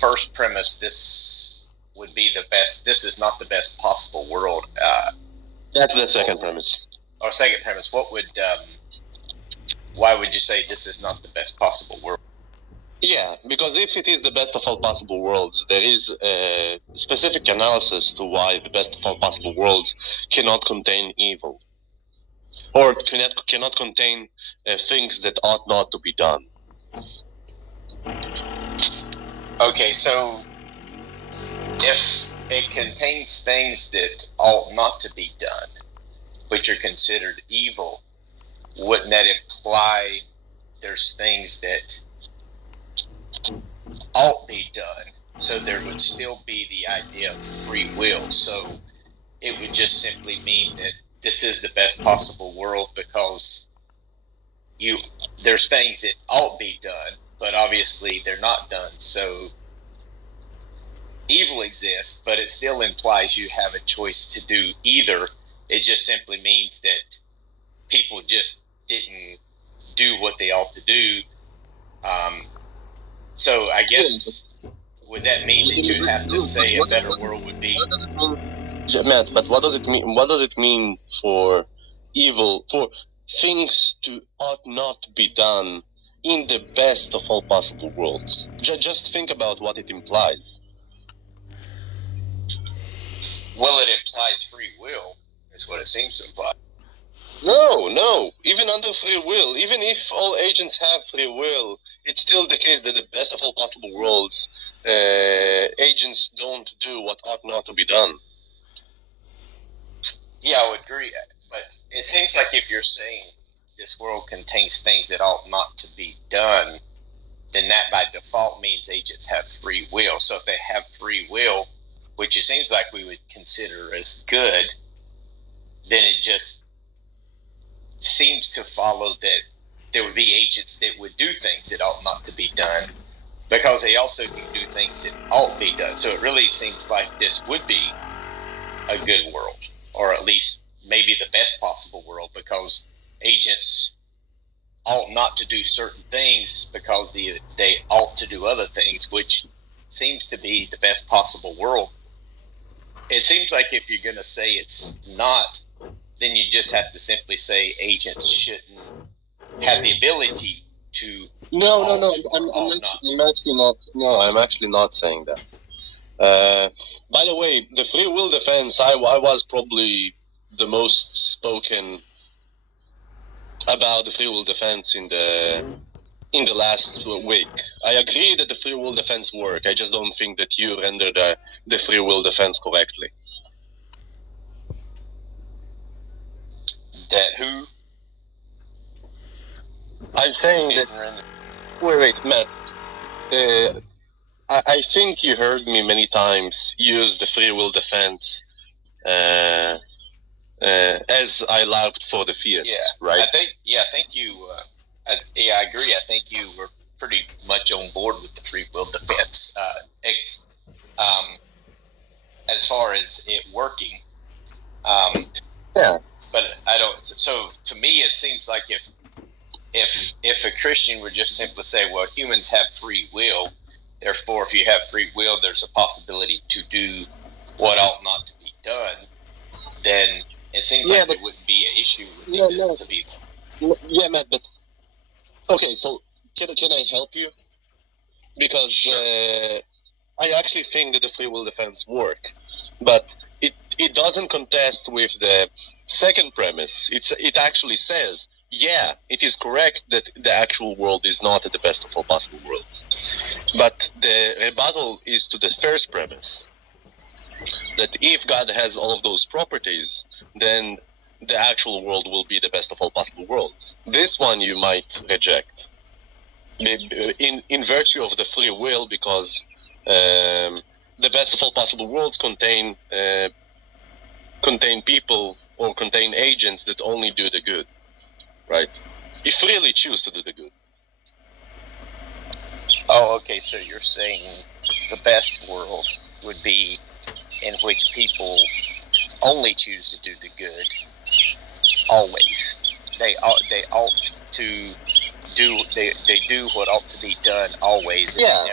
first premise, this would be the best. This is not the best possible world. That's the second premise. Or second premise, why would you say this is not the best possible world? Yeah, because if it is the best of all possible worlds, there is a specific analysis to why the best of all possible worlds cannot contain evil. Or cannot contain things that ought not to be done. Okay, so if it contains things that ought not to be done, which are considered evil. Wouldn't that imply there's things that ought be done? So there would still be the idea of free will. So it would just simply mean that this is the best possible world because there's things that ought be done, but obviously they're not done. So evil exists, but it still implies you have a choice to do either. It just simply means that people just didn't do what they ought to do. So I guess, would that mean that you'd have to say a better world would be? Matt, but what does it mean? What does it mean for evil, for things to ought not to be done in the best of all possible worlds? Just think about what it implies. Well, it implies free will, is what it seems to imply. No. Even under free will, even if all agents have free will, it's still the case that the best of all possible worlds, agents don't do what ought not to be done. Yeah, I would agree. But it seems like if you're saying this world contains things that ought not to be done, then that by default means agents have free will. So if they have free will, which it seems like we would consider as good, then it just seems to follow that there would be agents that would do things that ought not to be done because they also can do things that ought to be done. So it really seems like this would be a good world, or at least maybe the best possible world, because agents ought not to do certain things because they ought to do other things, which seems to be the best possible world. It seems like if you're going to say it's not, then you just have to simply say agents shouldn't have the ability to. No. I'm actually not saying that. By the way, the free will defense, I was probably the most spoken about the free will defense in the last week. I agree that the free will defense work. I just don't think that you render the free will defense correctly. That who? I'm saying that. Wait, Matt. I think you heard me many times use the free will defense as I looked for the theists, right? I think you. I agree. I think you were pretty much on board with the free will defense. As far as it working. Yeah. But I don't. So to me, it seems like if a Christian would just simply say, "Well, humans have free will. Therefore, if you have free will, there's a possibility to do what ought not to be done," then it seems like there wouldn't be an issue with the existence of evil. Yeah, Matt, but okay, so can I help you? Because sure. I actually think that the free will defense work, but it doesn't contest with the second premise. It actually says, yeah, it is correct that the actual world is not the best of all possible worlds. But the rebuttal is to the first premise, that if God has all of those properties, then the actual world will be the best of all possible worlds. This one you might reject, in virtue of the free will, because the best of all possible worlds contain people or contain agents that only do the good, right? If really choose to do the good. Oh, okay, so you're saying the best world would be in which people only choose to do the good, always. They ought to do they do what ought to be done always. Yeah,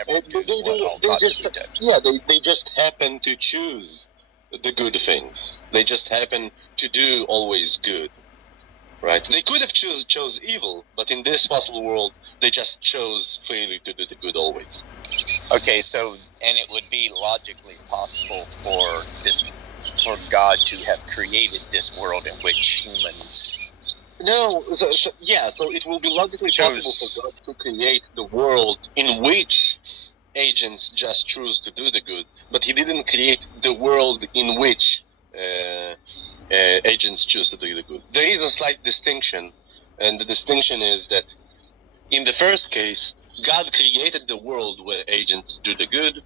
they just happen to choose the good things. They just happen to do always good, right? They could have chose evil, but in this possible world, they just chose freely to do the good always. Okay, so and it would be logically possible for God to have created this world in which humans. No, so it will be logically possible for God to create the world in which agents just choose to do the good, but he didn't create the world in which agents choose to do the good. There is a slight distinction, and the distinction is that in the first case, God created the world where agents do the good,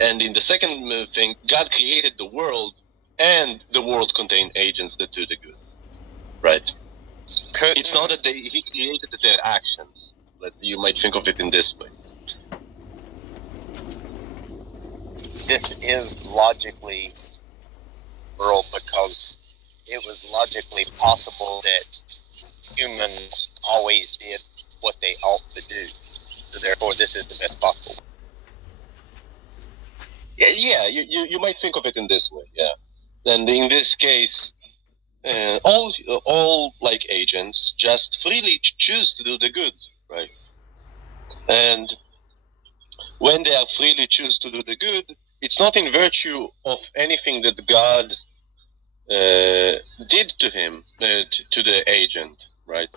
and in the second thing, God created the world, and the world contained agents that do the good. Right? It's not that he created their action, but you might think of it in this way. This is logically world because it was logically possible that humans always did what they ought to do. So therefore, this is the best possible. Yeah, you might think of it in this way, yeah. And in this case, all like agents just freely choose to do the good, right? And when they are freely choose to do the good, it's not in virtue of anything that God did to him, to the agent, right?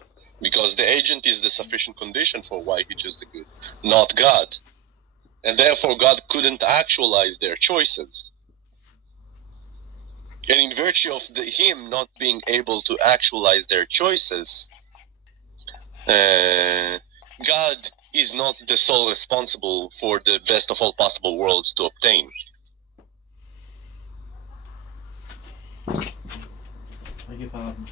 Because the agent is the sufficient condition for why he chose the good, not God. And therefore God couldn't actualize their choices. And in virtue of him not being able to actualize their choices, God is not the sole responsible for the best of all possible worlds to obtain. Beg your pardon.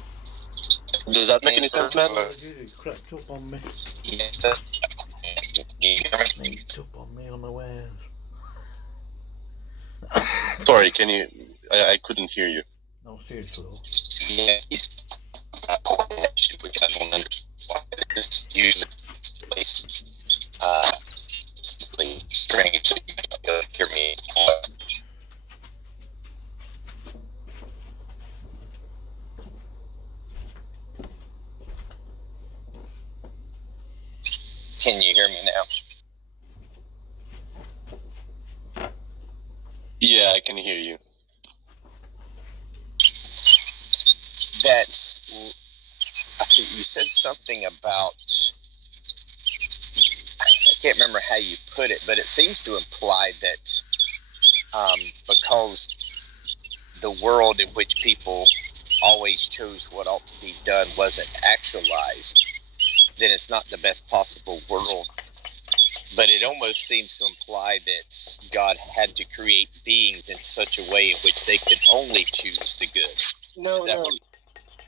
Does that make any sense, man? You crept up on me. Yes. Sneaked up on me unawares. Sorry, can you... I couldn't hear you. No, seriously. Yeah. Which I don't understand. This usually place strange that you hear me. Can you hear me now? Yeah, I can hear you. That's, I think you said something about, I can't remember how you put it, but it seems to imply that because the world in which people always chose what ought to be done wasn't actualized, then it's not the best possible world. But it almost seems to imply that God had to create beings in such a way in which they could only choose the good.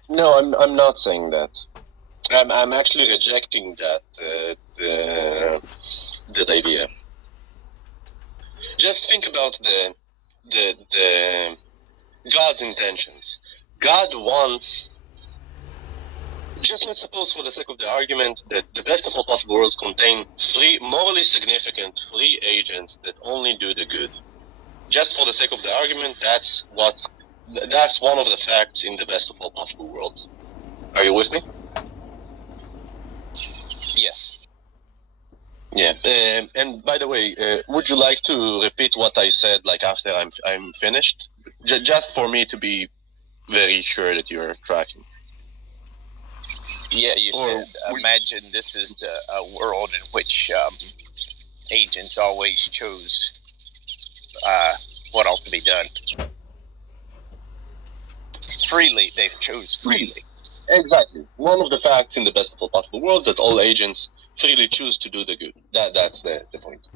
No, I'm not saying that. I'm actually rejecting that idea. Just think about the God's intentions. God wants. Just let's suppose, for the sake of the argument, that the best of all possible worlds contain three morally significant free agents that only do the good. Just for the sake of the argument, that's one of the facts in the best of all possible worlds. Are you with me? Yes. Yeah. And by the way, would you like to repeat what I said, like after I'm finished, just for me to be very sure that you're tracking? Yeah, you said, imagine this is a world in which agents always chose what ought to be done. Freely, they chose freely. Exactly. One of the facts in the best of all possible worlds that all agents freely choose to do the good. That's the point.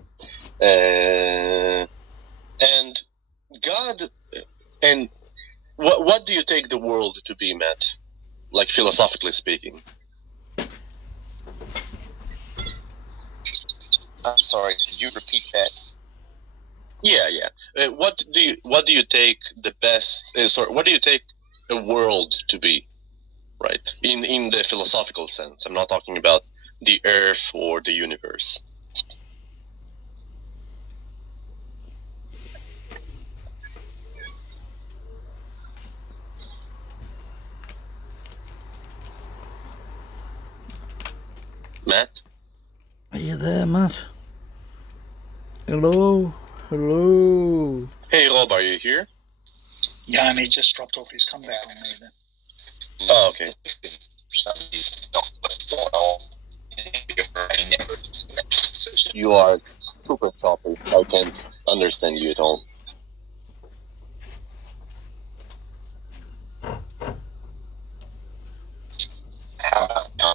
And God, and what do you take the world to be, Matt? Like philosophically speaking. I'm sorry, could you repeat that? Yeah. What do you take the best? What do you take a world to be? Right. In the philosophical sense, I'm not talking about the Earth or the universe. Matt? Are you there, Matt? Hello? Hello? Hey, Rob, are you here? Yeah, and he just dropped off. He's come back on me then. Oh, okay. You are super choppy. I can't understand you at all. How about now?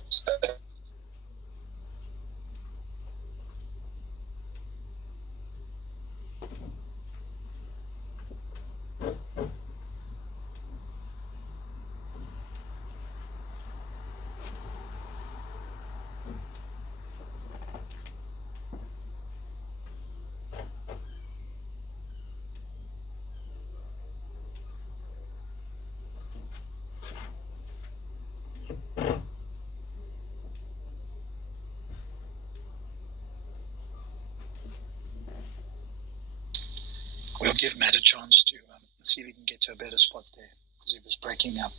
We'll give Matt a chance to see if he can get to a better spot there, because he was breaking up.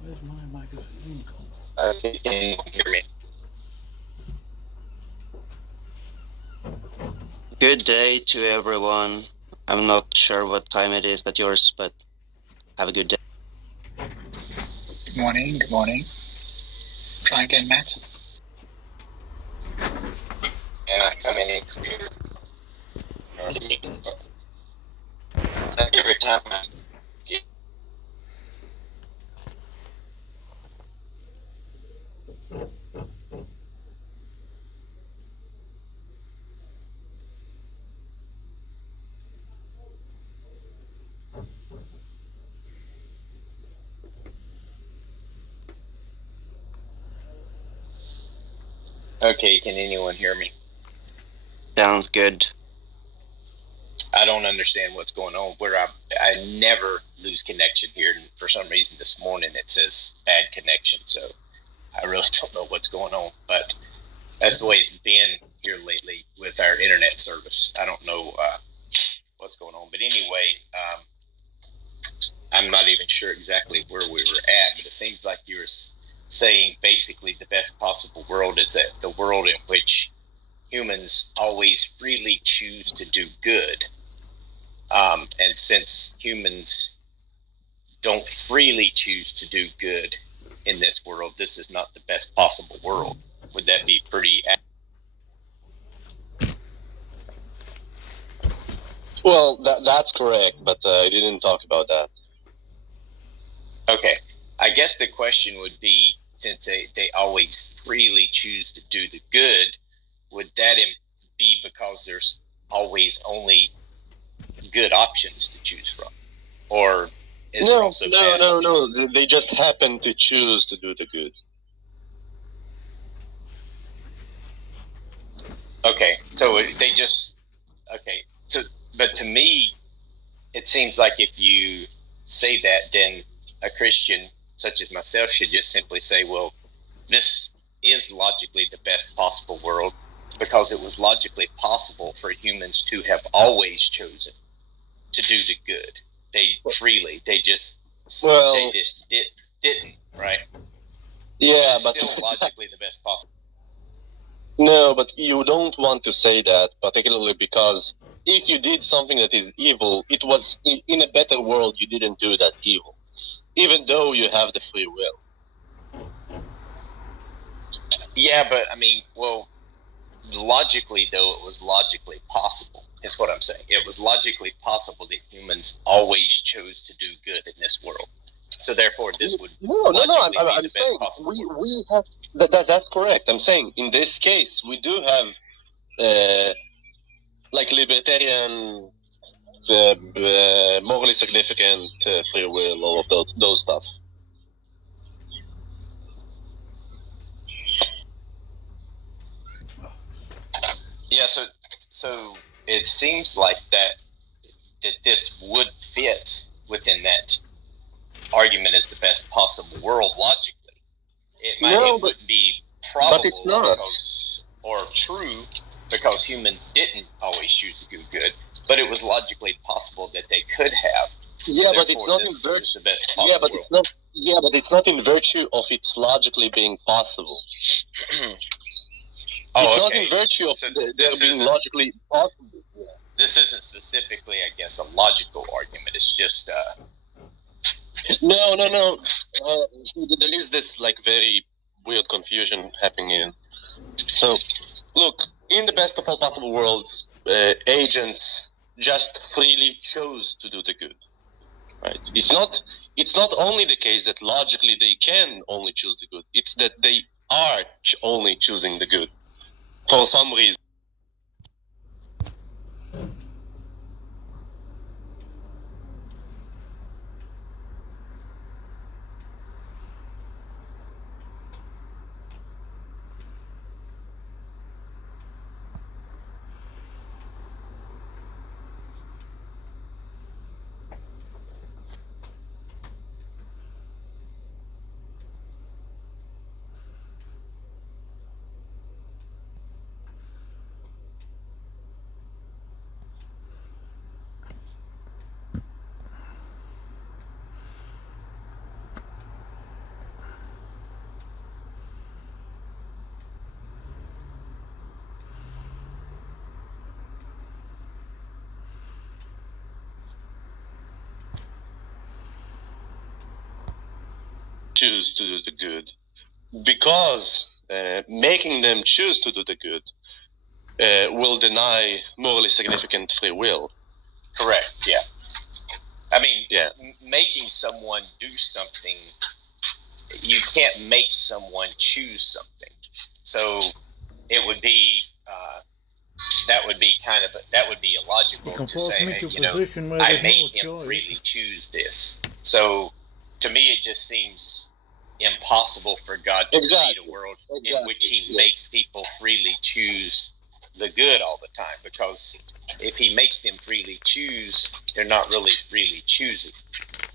Where's my magazine? Okay, can you hear me? Good day to everyone. I'm not sure what time it is at yours, but have a good day. Good morning, good morning. Try again, Matt. And I come in clear. Every time I get Okay, can anyone hear me? Sounds good. I don't understand what's going on. Where I never lose connection here, and for some reason this morning it says bad connection. So I really don't know what's going on. But that's the way it's been here lately with our internet service. I don't know what's going on. But anyway, I'm not even sure exactly where we were at. But it seems like you were saying basically the best possible world is that the world in which humans always freely choose to do good. And since humans don't freely choose to do good in this world, this is not the best possible world. Would that be pretty Well, that's correct, but I didn't talk about that. Okay. I guess the question would be, since they always freely choose to do the good, would that be because there's always only good options to choose from? Or is there also bad options? No. They just happen to choose to do the good. Okay, so they just So, but to me, it seems like if you say that, then a Christian such as myself should just simply say, well, this is logically the best possible world because it was logically possible for humans to have always chosen to do the good. They just didn't, right? Yeah, but it's still logically the best possible. No, but you don't want to say that, particularly because if you did something that is evil, it was in a better world you didn't do that evil, even though you have the free will. Yeah, but I mean, well, logically, though, it was logically possible, is what I'm saying. It was logically possible that humans always chose to do good in this world. So therefore, this would be the best possible world. We have that's correct. I'm saying in this case we do have like libertarian, morally significant free will, all of those stuff. Yeah, so it seems like that this would fit within that argument as the best possible world logically. It would be probable because, or true because humans didn't always choose to do good, but it was logically possible that they could have. Yeah, but it's not in virtue. But it's not in virtue of its logically being possible. It's not in virtue of there being logically possible. this isn't specifically, I guess, a logical argument. It's just No. There is this like very weird confusion happening. So, look, in the best of all possible worlds, agents just freely chose to do the good. Right? It's not only the case that logically they can only choose the good. It's that they are only choosing the good for some reason. Choose to do the good, because making them choose to do the good will deny morally significant free will. correct. Yeah. I mean, Yeah. Making someone do something, you can't make someone choose something. So it would be that would be illogical to say, hey, I made him freely choose this. So to me, it just seems impossible for God to create a world in which He makes people freely choose the good all the time. Because if He makes them freely choose, they're not really freely choosing.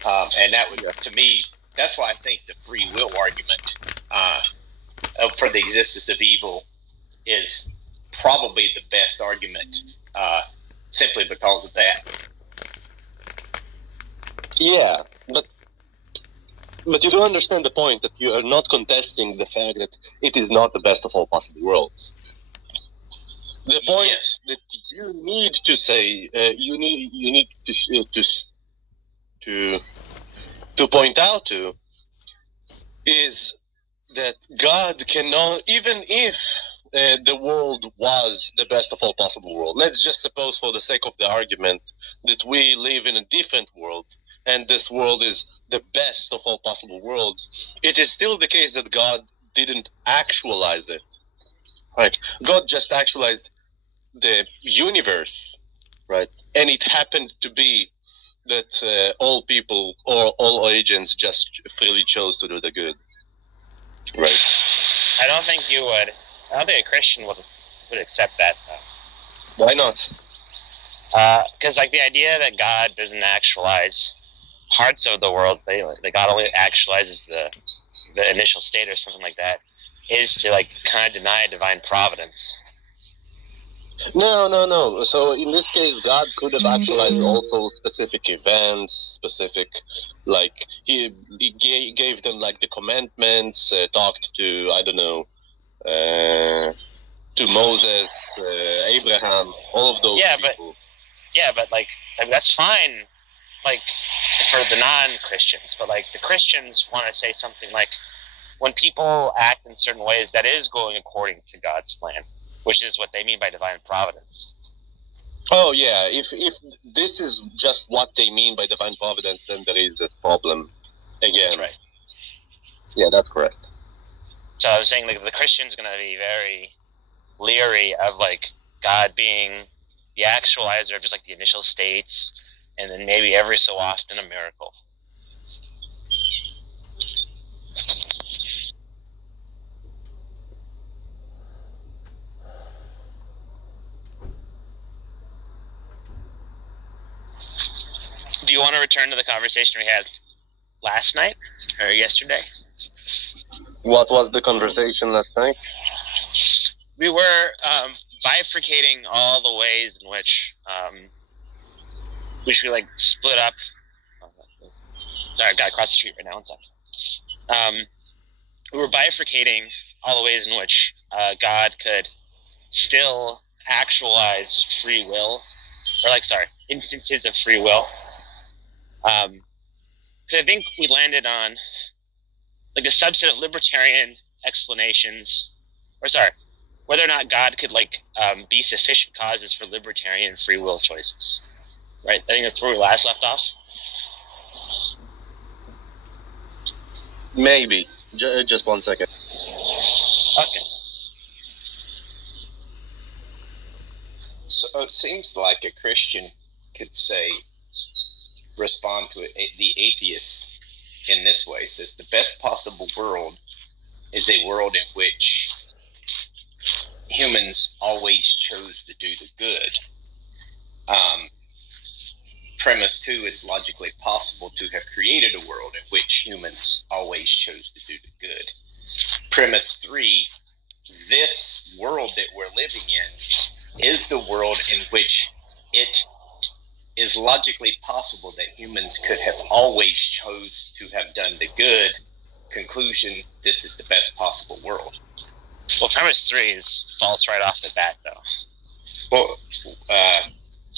And that would, to me, that's why I think the free will argument for the existence of evil is probably the best argument, simply because of that. Yeah, but you do understand the point that you are not contesting the fact that it is not the best of all possible worlds. The point that you need to say, you need to point out to, is that God cannot, even if the world was the best of all possible world. Let's just suppose, for the sake of the argument, that we live in a different world, and this world is the best of all possible worlds. It is still the case that God didn't actualize it. Right? God just actualized the universe, right? And it happened to be that all people or all agents just freely chose to do the good. Right. I don't think a Christian would accept that, though. Why not? Because like the idea that God doesn't actualize parts of the world, that God only actualizes the initial state or something like that, is to like kind of deny divine providence. No. So in this case, God could have actualized also specific events, specific, like he gave them like the commandments, talked to, I don't know, to Moses, Abraham, all of those people. But like that's fine, like for the non-Christians, but like the Christians want to say something like, when people act in certain ways, that is going according to God's plan, which is what they mean by divine providence. Oh yeah, if this is just what they mean by divine providence, then there is this problem again. That's right. Yeah, that's correct. So I was saying, like, the Christian's going to be very leery of like God being the actualizer of just like the initial states, and then maybe every so often a miracle. Do you want to return to the conversation we had last night or yesterday? What was the conversation last night? We were bifurcating all the ways in which we should like split up. Sorry, I've got to cross the street right now. 1 second. We were bifurcating all the ways in which God could still actualize free will instances of free will. Because I think we landed on like a subset of libertarian explanations, whether or not God could be sufficient causes for libertarian free will choices. Right? I think that's where we last left off. Maybe. Just 1 second. Okay. So it seems like a Christian could respond to the atheist in this way. Says the best possible world is a world in which humans always chose to do the good. Premise 2, it's logically possible to have created a world in which humans always chose to do the good. Premise 3, this world that we're living in is the world in which it is logically possible that humans could have always chose to have done the good. Conclusion, this is the best possible world. Well, premise 3 is false right off the bat, though.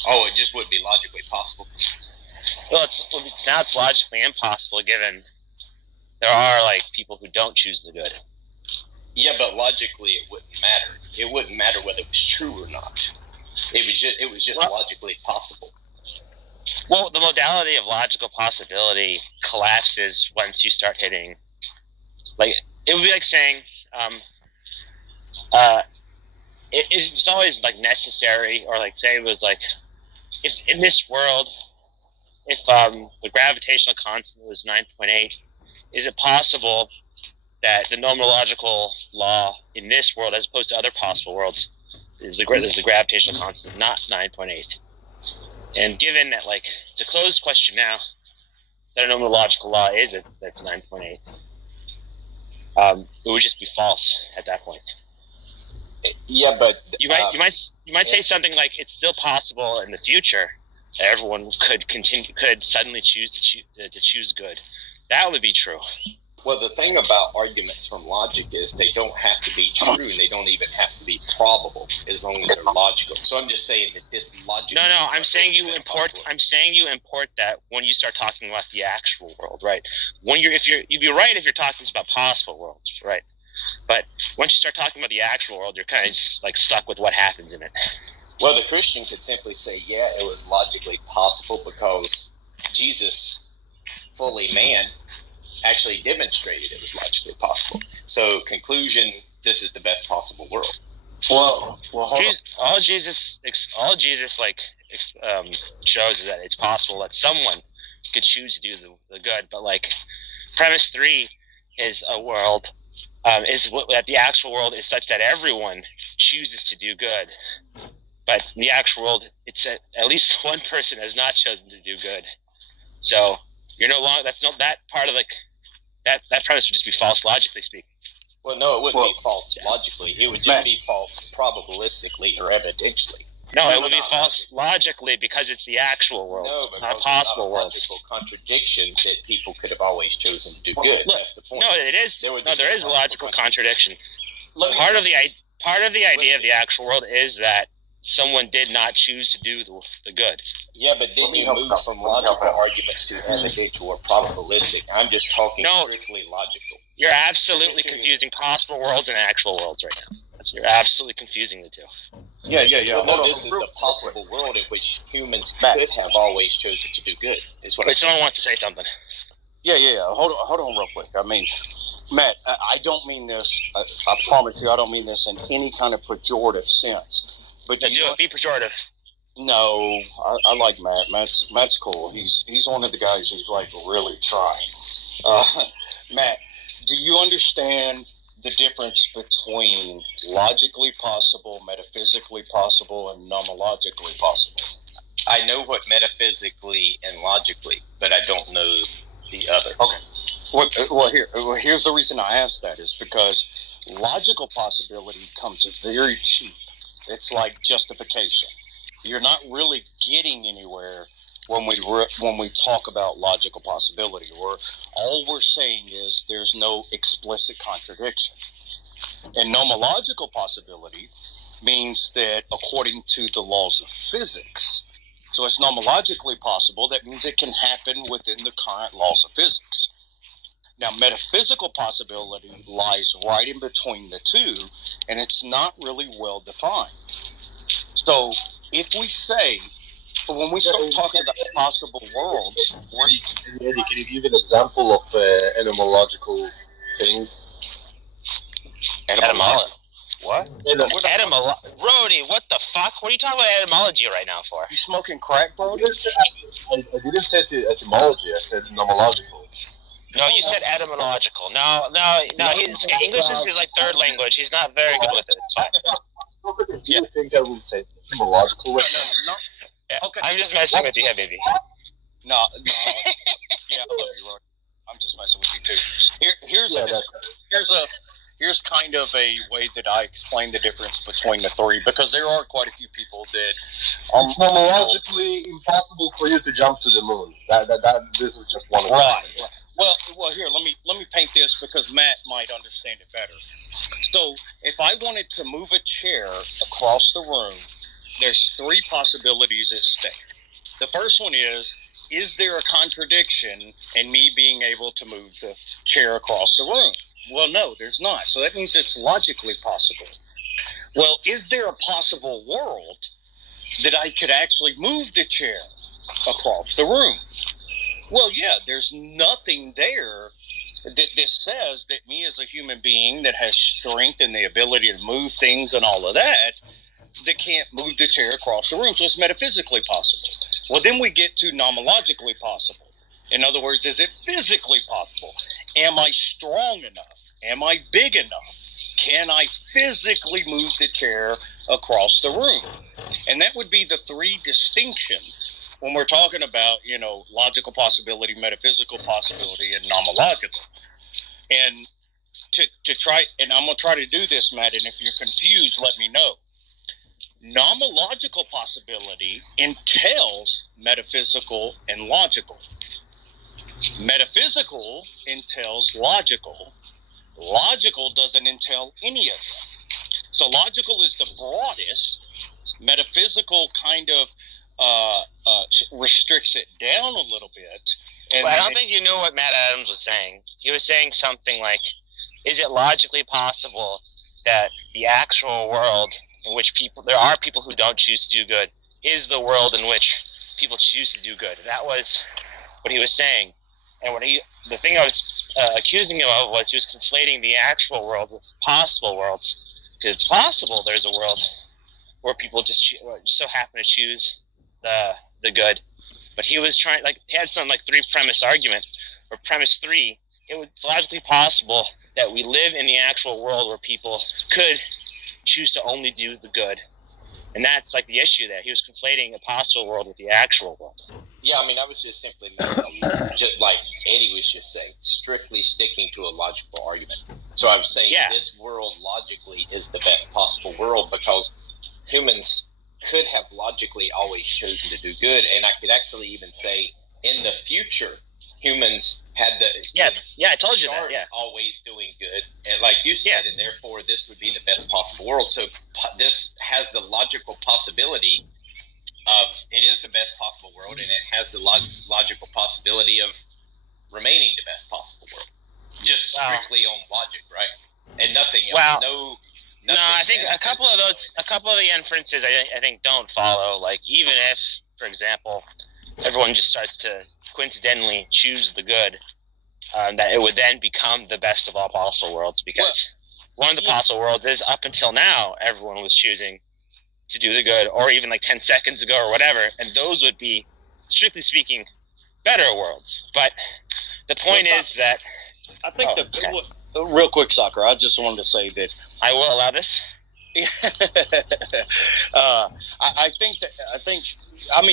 Well, it just wouldn't be logically possible. Well, it's logically impossible, given there are people who don't choose the good. Yeah, but logically it wouldn't matter. It wouldn't matter whether it was true or not. It was just logically possible. Well, the modality of logical possibility collapses once you start hitting. It would be like saying, it's always necessary, or say it was if in this world, if the gravitational constant was 9.8, is it possible that the nomological law in this world, as opposed to other possible worlds, is the gravitational constant not 9.8? And given that it's a closed question now, that a nomological law is that's 9.8, it would just be false at that point. Yeah, but you might say something like it's still possible in the future that everyone could suddenly choose to choose good. That would be true. Well, the thing about arguments from logic is they don't have to be true, and they don't even have to be probable, as long as they're logical. So I'm just saying that this logic. No. I'm saying you import that when you start talking about the actual world, right? You'd be right if you're talking about possible worlds, right? But once you start talking about the actual world, you're kind of just stuck with what happens in it. Well, the Christian could simply say, yeah, it was logically possible because Jesus, fully man, actually demonstrated it was logically possible. So, conclusion, this is the best possible world. Well, all Jesus shows is that it's possible that someone could choose to do the good, but premise 3 is a world that the actual world is such that everyone chooses to do good, but in the actual world, it's at least one person has not chosen to do good. So you're no longer. That's not that part of that premise would just be false logically speaking. Well, no, it wouldn't be false logically. It would just be false probabilistically or evidentially. No, it would be false logically because it's the actual world. No, it's not a possible world. Logical contradiction that people could have always chosen to do good. That's the point. No, it is. There is a logical contradiction. Part of the idea of the actual world is that someone did not choose to do the good. Yeah, but then you move from logical arguments to evidential or probabilistic. I'm just talking strictly logical. You're absolutely confusing possible worlds and actual worlds right now. You're absolutely confusing the two. Yeah. Well, this is the possible world in which humans could have always chosen to do good. Wait, someone wants to say something. Yeah. Hold on real quick. I mean, Matt, I don't mean this. I promise you, I don't mean this in any kind of pejorative sense. But be pejorative. No, I like Matt. Matt's cool. He's one of the guys who's really trying. Matt, do you understand the difference between logically possible, metaphysically possible, and nomologically possible? I know what metaphysically and logically, but I don't know the other. Okay. Well, here's the reason I asked that is because logical possibility comes very cheap. It's like justification. You're not really getting anywhere when we talk about logical possibility. All we're saying is there's no explicit contradiction. And nomological possibility means that according to the laws of physics, So it's nomologically possible. That means it can happen within the current laws of physics. Now, metaphysical possibility lies right in between the two, and it's not really well defined. So if we say, when we start talking about possible worlds... Eddie, can you give an example of etymological thing? Etymology. What? Brody, what the fuck? What are you talking about etymology right now for? You smoking crack, Brody? I didn't say etymology, I said nomological. No, you said etymological. No, English is his like third language. He's not very good with it. It's fine. Do you think I would say etymological? No. Okay. I'm just messing with you, baby. No. Yeah, I love you, Roy. I'm just messing with you too. Here's kind of a way that I explain the difference between the three, because there are quite a few people that are nomologically impossible for you to jump to the moon. This is just one of them. Right. Well, here, let me paint this because Matt might understand it better. So, if I wanted to move a chair across the room, there's three possibilities at stake. The first one is there a contradiction in me being able to move the chair across the room? Well, no, there's not. So that means it's logically possible. Well, is there a possible world that I could actually move the chair across the room? Well, yeah, there's nothing there that says that me as a human being that has strength and the ability to move things and all of that can't move the chair across the room. So it's metaphysically possible. Well, then we get to nomologically possible. In other words, is it physically possible? Am I strong enough? Am I big enough? Can I physically move the chair across the room? And that would be the three distinctions when we're talking about, logical possibility, metaphysical possibility, and nomological. And to try, and I'm going to try to do this, Matt, and if you're confused, let me know. Nomological possibility entails metaphysical and logical. Metaphysical entails logical. Logical doesn't entail any of them. So logical is the broadest. Metaphysical kind of restricts it down a little bit. And I don't think you knew what Matt Adams was saying. He was saying something like, is it logically possible that the actual world in which there are people who don't choose to do good is the world in which people choose to do good? That was what he was saying. And the thing I was accusing him of was he was conflating the actual world with possible worlds. Because it's possible there's a world where people just so happen to choose the good. But he was trying, he had some three-premise argument, or premise three. It was logically possible that we live in the actual world where people could choose to only do the good. And that's the issue there. He was conflating a possible world with the actual world. Yeah, I was just simply, just like Eddie was just saying, strictly sticking to a logical argument. So I was saying this world logically is the best possible world because humans could have logically always chosen to do good. And I could actually even say in the future, humans had I told you that. Yeah, always doing good, and like you said, and therefore this would be the best possible world. So this has the logical possibility of it is the best possible world, and it has the logical possibility of remaining the best possible world, just strictly on logic, right? And nothing else. No, I think a couple of the inferences I think don't follow. Even if, for example, everyone just starts to coincidentally choose the good, that it would then become the best of all possible worlds, because one of the possible worlds is up until now everyone was choosing to do the good, or even 10 seconds ago or whatever, and those would be, strictly speaking, better worlds. But the point is that I think real quick, Soccer, I just wanted to say that I will allow this. I think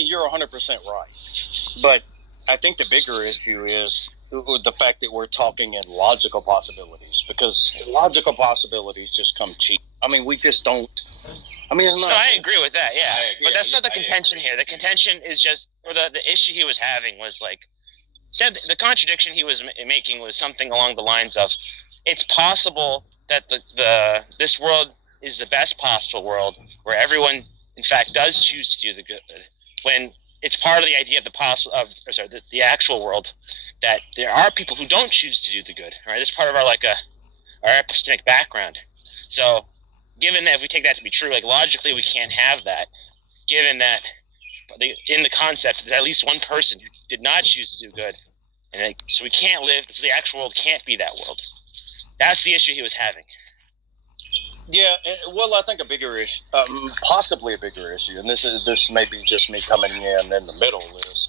you're 100% right, but I think the bigger issue is the fact that we're talking in logical possibilities, because logical possibilities just come cheap. We just don't. It's not. No, I agree with that. Yeah, but that's not the contention here. The contention is just, or the issue he was having was said the contradiction he was making was something along the lines of, it's possible that this world is the best possible world where everyone in fact does choose to do the good, when it's part of the idea of the actual world, that there are people who don't choose to do the good. Right, this is part of our epistemic background. So, given that if we take that to be true, like logically we can't have that. Given that in the concept, there's at least one person who did not choose to do good, and so we can't live. So the actual world can't be that world. That's the issue he was having. Yeah, well, I think a bigger issue, possibly a bigger issue, and this may be just me coming in the middle of this.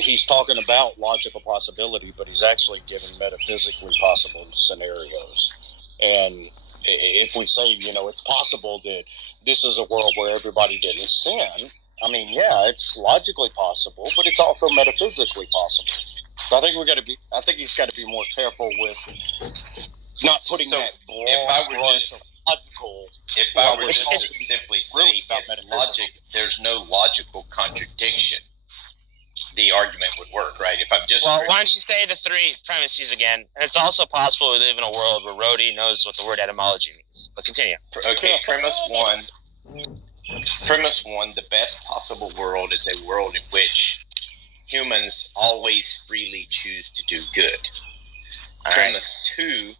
He's talking about logical possibility, but he's actually given metaphysically possible scenarios. And if we say, it's possible that this is a world where everybody didn't sin, I mean, yeah, it's logically possible, but it's also metaphysically possible. So I think he's got to be more careful with not putting that broad if I were just logical, to simply say it's logic, there's no logical contradiction, the argument would work, right? If I'm just why don't you say the three premises again? And it's also possible we live in a world where Rhodey knows what the word etymology means. But continue. Okay, premise one, the best possible world is a world in which humans always freely choose to do good. Premise two,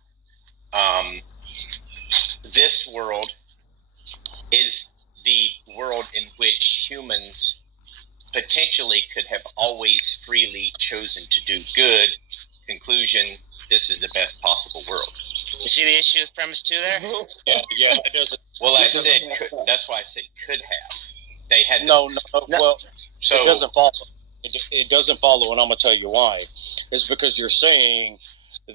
this world is the world in which humans potentially could have always freely chosen to do good. Conclusion, this is the best possible world. You see the issue with premise two there? Yeah, it doesn't. Well, that's why I said could have. They had no. Well, so it doesn't follow. It doesn't follow, and I'm going to tell you why. It's because you're saying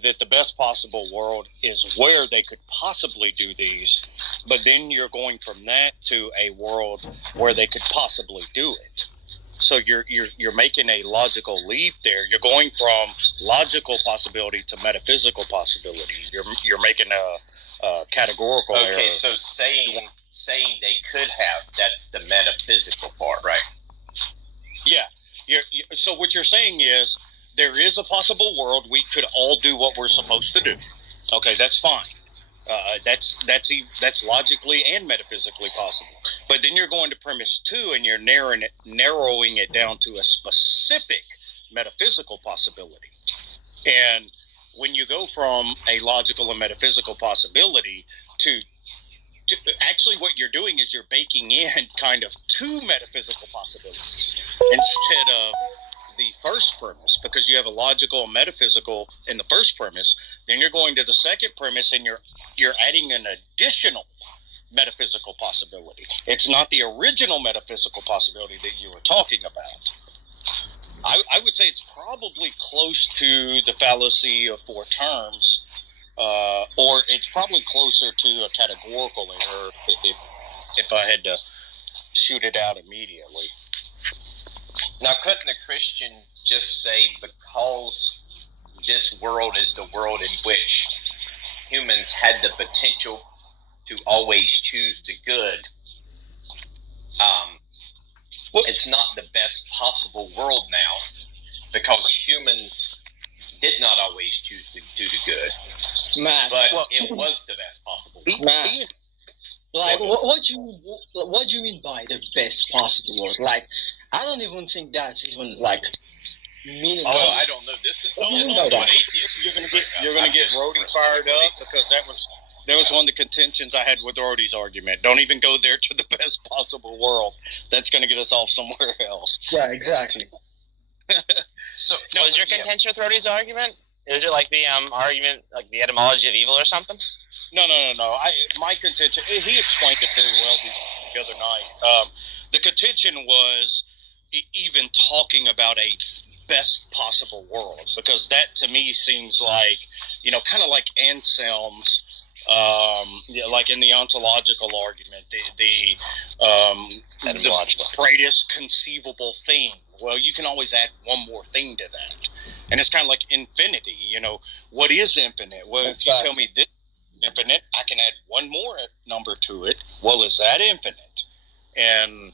that the best possible world is where they could possibly do these, but then you're going from that to a world where they could possibly do it. So you're making a logical leap there. You're going from logical possibility to metaphysical possibility. You're making a categorical error. Okay, so saying they could have, that's the metaphysical part, right? Yeah. So what you're saying is there is a possible world we could all do what we're supposed to do. Okay, that's fine. That's logically and metaphysically possible. But then you're going to premise two, and you're narrowing it down to a specific metaphysical possibility. And when you go from a logical and metaphysical possibility to actually what you're doing is you're baking in kind of two metaphysical possibilities instead of the first premise, because you have a logical and metaphysical in the first premise. Then you're going to the second premise, and you're adding an additional metaphysical possibility. It's not the original metaphysical possibility that you were talking about. I would say it's probably close to the fallacy of four terms, or it's probably closer to a categorical error if I had to shoot it out immediately. Now, couldn't a Christian just say, because this world is the world in which humans had the potential to always choose the good, it's not the best possible world now, because humans did not always choose to do the good, but it was the best possible world. Matt, like, what do you mean by the best possible world? Like, I don't even think that's even like meaningful. Oh, I don't know. This is what atheists. You're gonna get Rhodey fired up, because that was one of the contentions I had with Rhodey's argument. Don't even go there to the best possible world. That's gonna get us off somewhere else. Yeah, exactly. So, was your contention with Rhodey's argument? Is it like the argument, like the etymology of evil or something? No. My contention, he explained it very well the other night. The contention was even talking about a best possible world, because that to me seems like, kind of like Anselm's, like in the ontological argument, the greatest conceivable thing. Well, you can always add one more thing to that. And it's kind of like infinity. What is infinite? Well, if you tell me this is infinite, I can add one more number to it. Well, is that infinite? And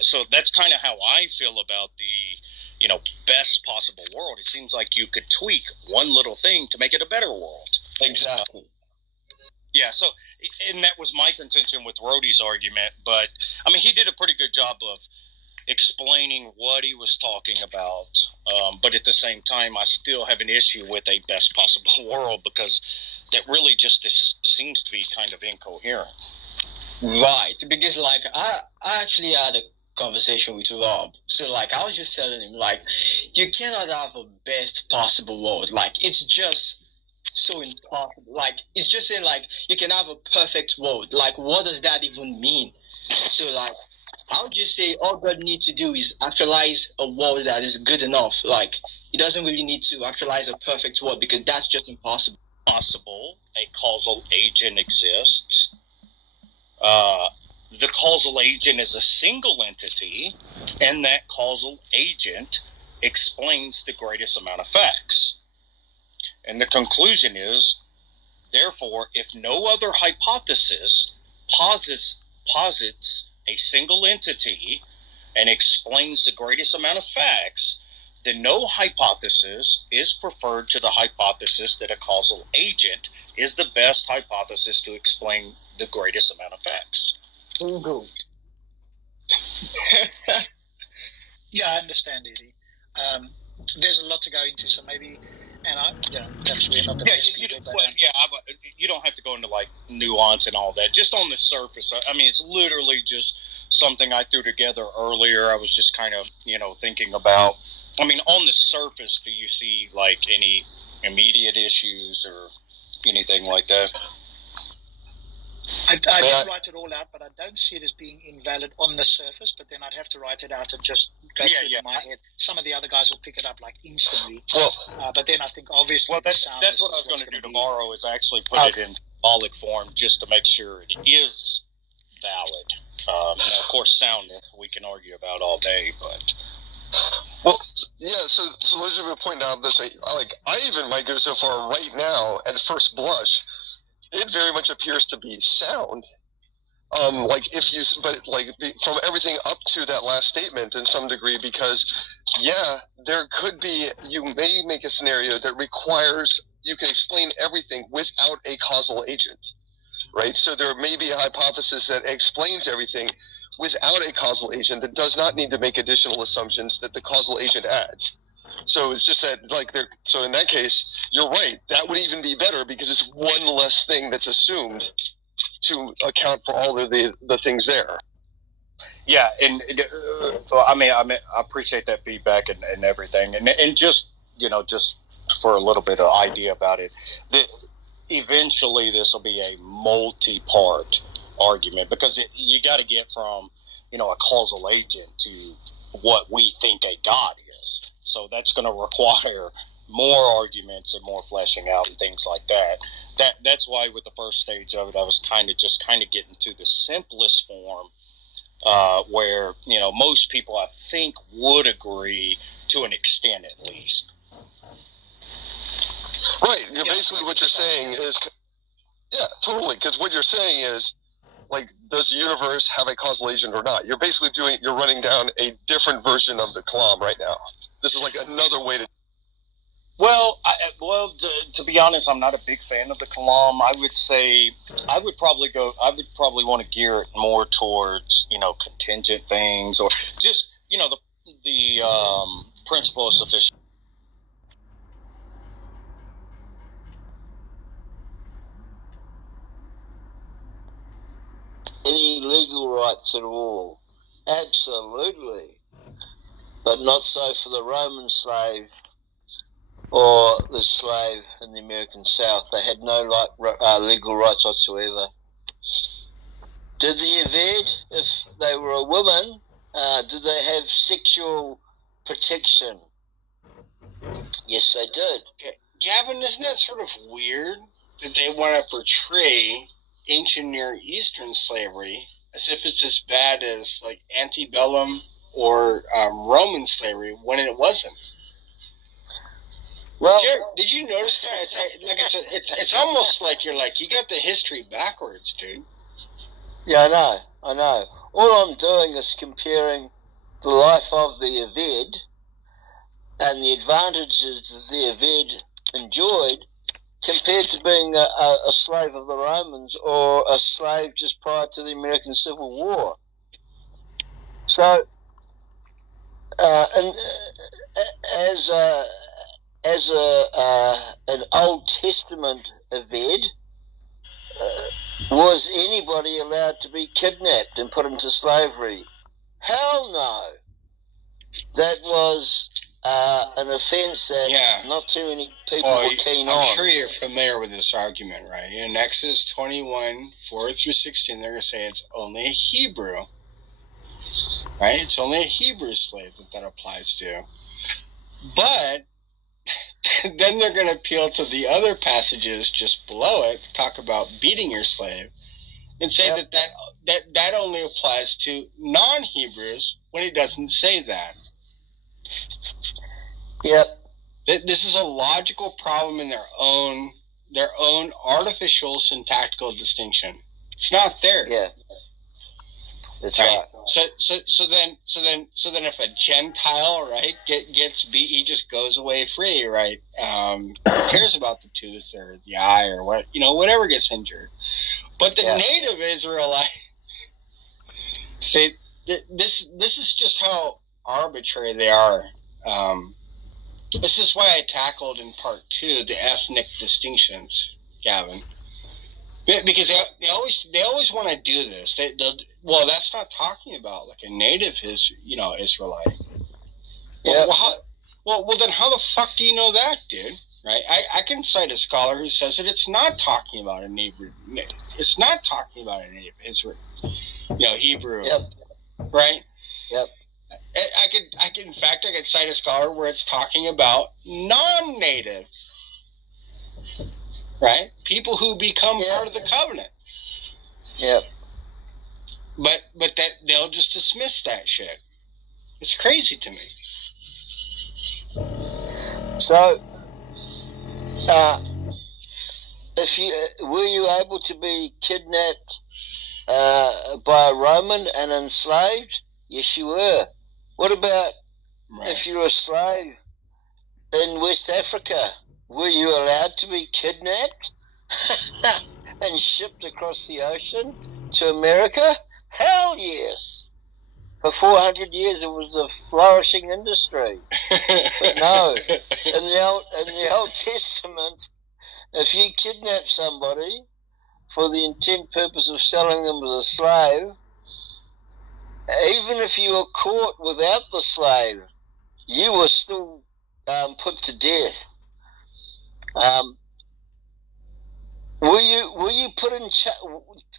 so that's kind of how I feel about the, best possible world. It seems like you could tweak one little thing to make it a better world. Exactly. Yeah, so, and that was my contention with Rhodey's argument, but, I mean, he did a pretty good job of explaining what he was talking about. But at the same time, I still have an issue with a best possible world, because that really just seems to be kind of incoherent. Right, because like I actually had a conversation with Rob. So like I was just telling him, like, you cannot have a best possible world. Like, it's just so impossible. Like, it's just saying like you can have a perfect world. Like, what does that even mean? So like I would just say all God needs to do is actualize a world that is good enough. Like, he doesn't really need to actualize a perfect world, because that's just impossible. Possible a causal agent exists. The causal agent is a single entity, and that causal agent explains the greatest amount of facts. And the conclusion is, therefore, if no other hypothesis posits a single entity and explains the greatest amount of facts, then no hypothesis is preferred to the hypothesis that a causal agent is the best hypothesis to explain the greatest amount of facts. Yeah, I understand, Eddie. There's a lot to go into, so maybe, perhaps we're not the best people, but you don't have to go into like nuance and all that. Just on the surface, I mean, it's literally just something I threw together earlier. I was just kind of, thinking about. I mean, on the surface, do you see like any immediate issues or anything like that? I did write it all out, but I don't see it as being invalid on the surface. But then I'd have to write it out and just go through it in my head. Some of the other guys will pick it up like instantly. Well, but then I think obviously that's what I was going to do tomorrow, is actually put it in symbolic form just to make sure it is valid. Now, of course, soundness we can argue about all day, but. Well, yeah. So let's just point out this. I even might go so far right now, at first blush, it very much appears to be sound. From everything up to that last statement in some degree, because there could be, you may make a scenario that requires you can explain everything without a causal agent, right? So there may be a hypothesis that explains everything without a causal agent that does not need to make additional assumptions that the causal agent adds. So it's just that, so in that case, you're right. That would even be better, because it's one less thing that's assumed to account for all of the things there. Yeah, and I appreciate that feedback and everything, and just just for a little bit of idea about it, that eventually this will be a multi-part argument, because you got to get from a causal agent to what we think a God is. So that's going to require more arguments and more fleshing out and things like that. That's why with the first stage of it, I was kind of getting to the simplest form, where most people I think would agree to an extent at least. Right. Basically what you're saying is, totally. Because what you're saying is, does the universe have a causal agent or not? You're basically you're running down a different version of the Kalam right now. This is another way to. Well, to be honest, I'm not a big fan of the Kalam. I would say I would probably want to gear it more towards contingent things, or just the principle of sufficient. Any legal rights at all? Absolutely. But not so for the Roman slave or the slave in the American South. They had no legal rights whatsoever. Did the Yvid, if they were a woman, did they have sexual protection? Yes, they did. Gavin, isn't that sort of weird that they want to portray ancient Near Eastern slavery as if it's as bad as antebellum or Roman slavery, when it wasn't? Well, Jared, did you notice that? It's almost like you got the history backwards, dude. Yeah, I know. All I'm doing is comparing the life of the Yvid and the advantages the Yvid enjoyed compared to being a slave of the Romans or a slave just prior to the American Civil War. So and as an Old Testament event, was anybody allowed to be kidnapped and put into slavery? Hell no. That was an offense that not too many people were keen on. I'm sure you're familiar with this argument, right? In Exodus 21, 4 through 16, they're going to say it's only a Hebrew, right? It's only a Hebrew slave that applies to. But then they're going to appeal to the other passages just below it to talk about beating your slave and say that only applies to non-Hebrews when it doesn't say that. Yep. This is a logical problem in their own artificial syntactical distinction. It's not there. Yeah. That's right. So then if a Gentile, right, gets beat, he just goes away free, right? Who cares about the tooth or the eye or whatever gets injured? But the native Israelite, say, this is just how arbitrary they are. This is why I tackled in part 2 the ethnic distinctions, Gavin, because they always want to do this. Well, that's not talking about like a native Israelite. Yeah. Well, then how the fuck do you know that, dude? Right? I can cite a scholar who says that it's not talking about a native. It's not talking about a native Israel, Hebrew. Yep. Right? Yep. I could cite a scholar where it's talking about non-native, right? People who become part of the covenant. Yep. But that they'll just dismiss that shit. It's crazy to me. So, were you able to be kidnapped by a Roman and enslaved? Yes, you were. What about if you were a slave in West Africa? Were you allowed to be kidnapped and shipped across the ocean to America? Hell yes. For 400 years it was a flourishing industry. But no, in the Old Testament, if you kidnap somebody for the intent purpose of selling them as a slave, even if you were caught without the slave, you were still put to death. Were you put in?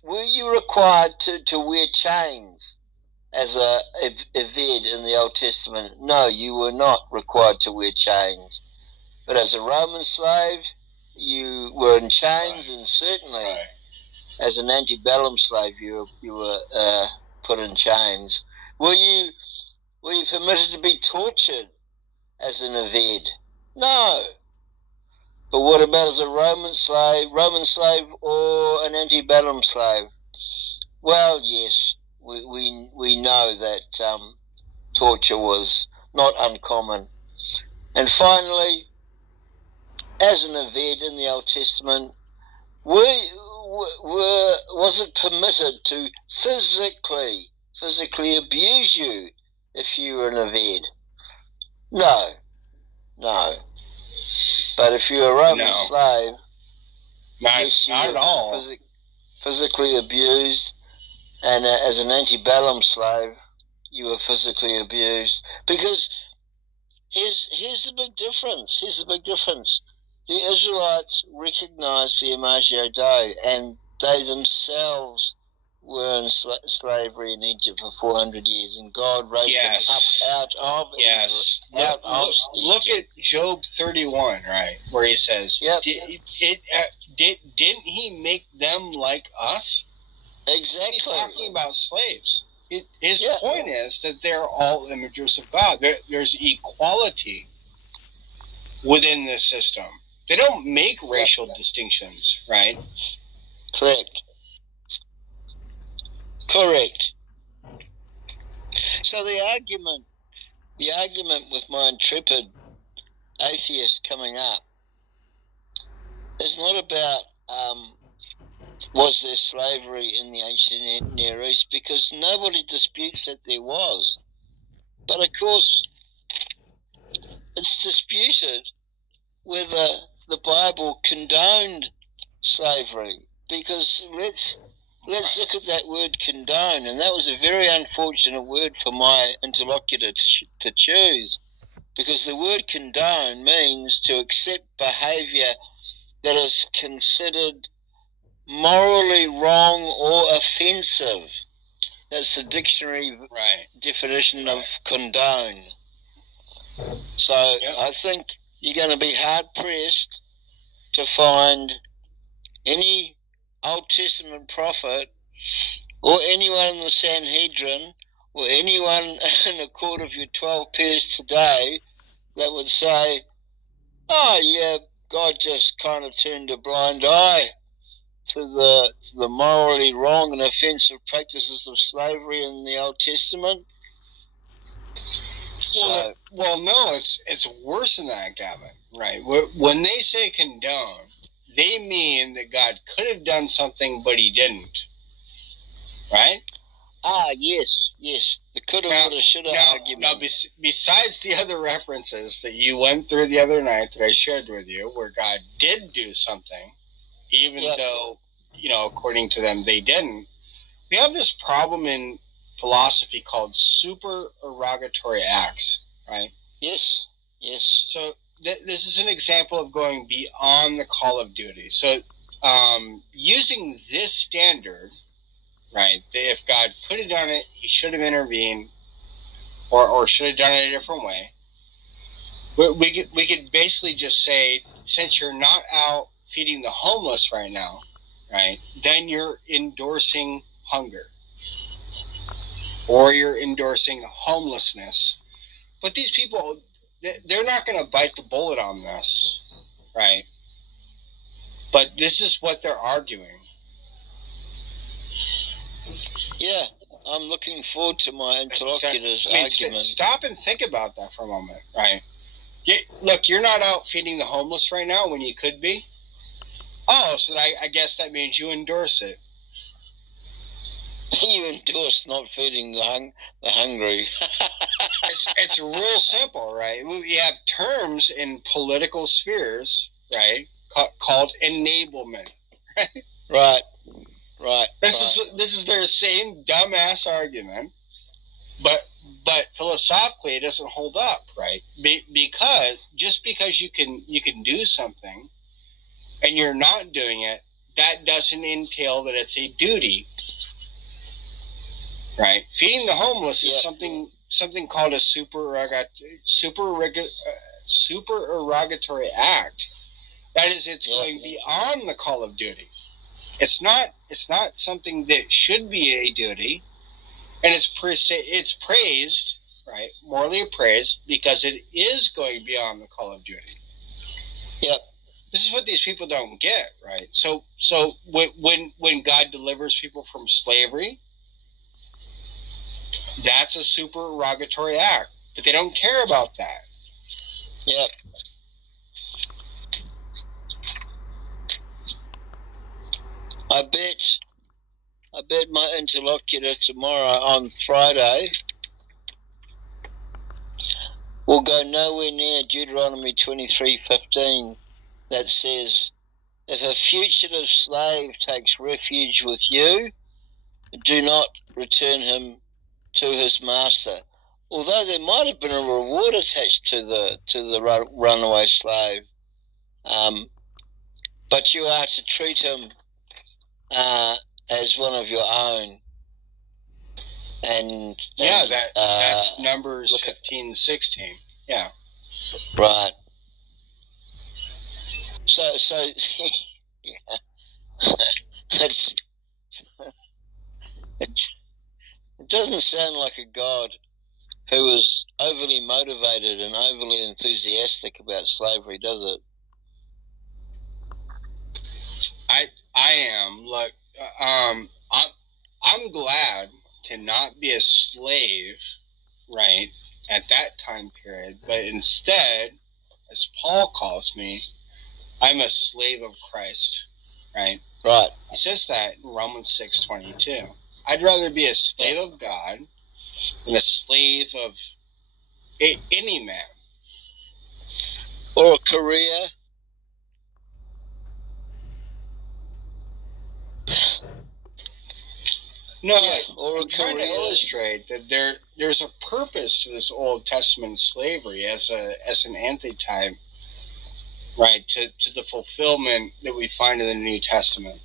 Were you required to wear chains as a Eved in the Old Testament? No, you were not required to wear chains. But as a Roman slave, you were in chains, and certainly as an antebellum slave, you were put in chains. Were you permitted to be tortured as an Eved? No. But what about as a Roman slave or an antebellum slave? Well, yes, we know that torture was not uncommon. And finally, as an Eved in the Old Testament, was it permitted to physically abuse you if you were an Eved? No. But if you're a Roman slave, yes, you not were at all. Physically abused, and as an antebellum slave, you were physically abused. Because here's the big difference. The Israelites recognized the Imago Dei, and they themselves were in slavery in Egypt for 400 years, and God raised them up out of Egypt. Look at Job 31, right, where he says, didn't he make them like us? Exactly. He's talking about slaves. His point is that they're all imagers of God. There's equality within this system. They don't make racial distinctions, right? Correct. So the argument with my intrepid atheist coming up is not about was there slavery in the ancient Near East, because nobody disputes that there was. But of course, it's disputed whether the Bible condoned slavery, because let's look at that word condone, and that was a very unfortunate word for my interlocutor to choose, because the word condone means to accept behaviour that is considered morally wrong or offensive. That's the dictionary definition of condone. So I think you're going to be hard-pressed to find any Old Testament prophet or anyone in the Sanhedrin or anyone in the court of your 12 peers today that would say, oh yeah, God just kind of turned a blind eye to the morally wrong and offensive practices of slavery in the Old Testament. Well, no, it's worse than that, Gavin. Right? When they say condone, they mean that God could have done something, but He didn't. Right? Ah, yes. The coulda, woulda, shoulda argument. Now, besides the other references that you went through the other night that I shared with you, where God did do something, even though, according to them, they didn't, we have this problem in philosophy called supererogatory acts, right? Yes. So this is an example of going beyond the call of duty. So using this standard, right, that if God could have done it, He should have intervened, or should have done it a different way. We could basically just say, since you're not out feeding the homeless right now, right, then you're endorsing hunger, or you're endorsing homelessness. But these people, they're not going to bite the bullet on this, right? But this is what they're arguing. Yeah, I'm looking forward to my interlocutor's argument. Stop and think about that for a moment, right? Look, you're not out feeding the homeless right now when you could be. Oh, so I guess that means you endorse it. You endorse not feeding the hungry. It's real simple, right? We have terms in political spheres, right, called enablement. Right. This is their same dumbass argument, but philosophically it doesn't hold up, right? Because just because you can do something and you're not doing it, that doesn't entail that it's a duty, right? Feeding the homeless is something called a supererogatory act. That is, it's going beyond the call of duty. It's not something that should be a duty, and it's praised, right? Morally appraised because it is going beyond the call of duty. Yep. This is what these people don't get, right? So when God delivers people from slavery, that's a supererogatory act, but they don't care about that. Yep. I bet my interlocutor tomorrow on Friday will go nowhere near Deuteronomy 23:15 that says, if a fugitive slave takes refuge with you, do not return him to his master. Although there might have been a reward attached to the runaway slave, but you are to treat him as one of your own. And that's Numbers 15:16. Yeah. Right. So yeah. It doesn't sound like a God who is overly motivated and overly enthusiastic about slavery, does it? I am. Look, I'm glad to not be a slave, right, at that time period, but instead, as Paul calls me, I'm a slave of Christ, right? Right. He says that in Romans 6:22. I'd rather be a slave of God than a slave of any man. Or a career. No, Yeah, or I'm trying to illustrate that there's a purpose to this Old Testament slavery as an antitype, right, to the fulfillment that we find in the New Testament.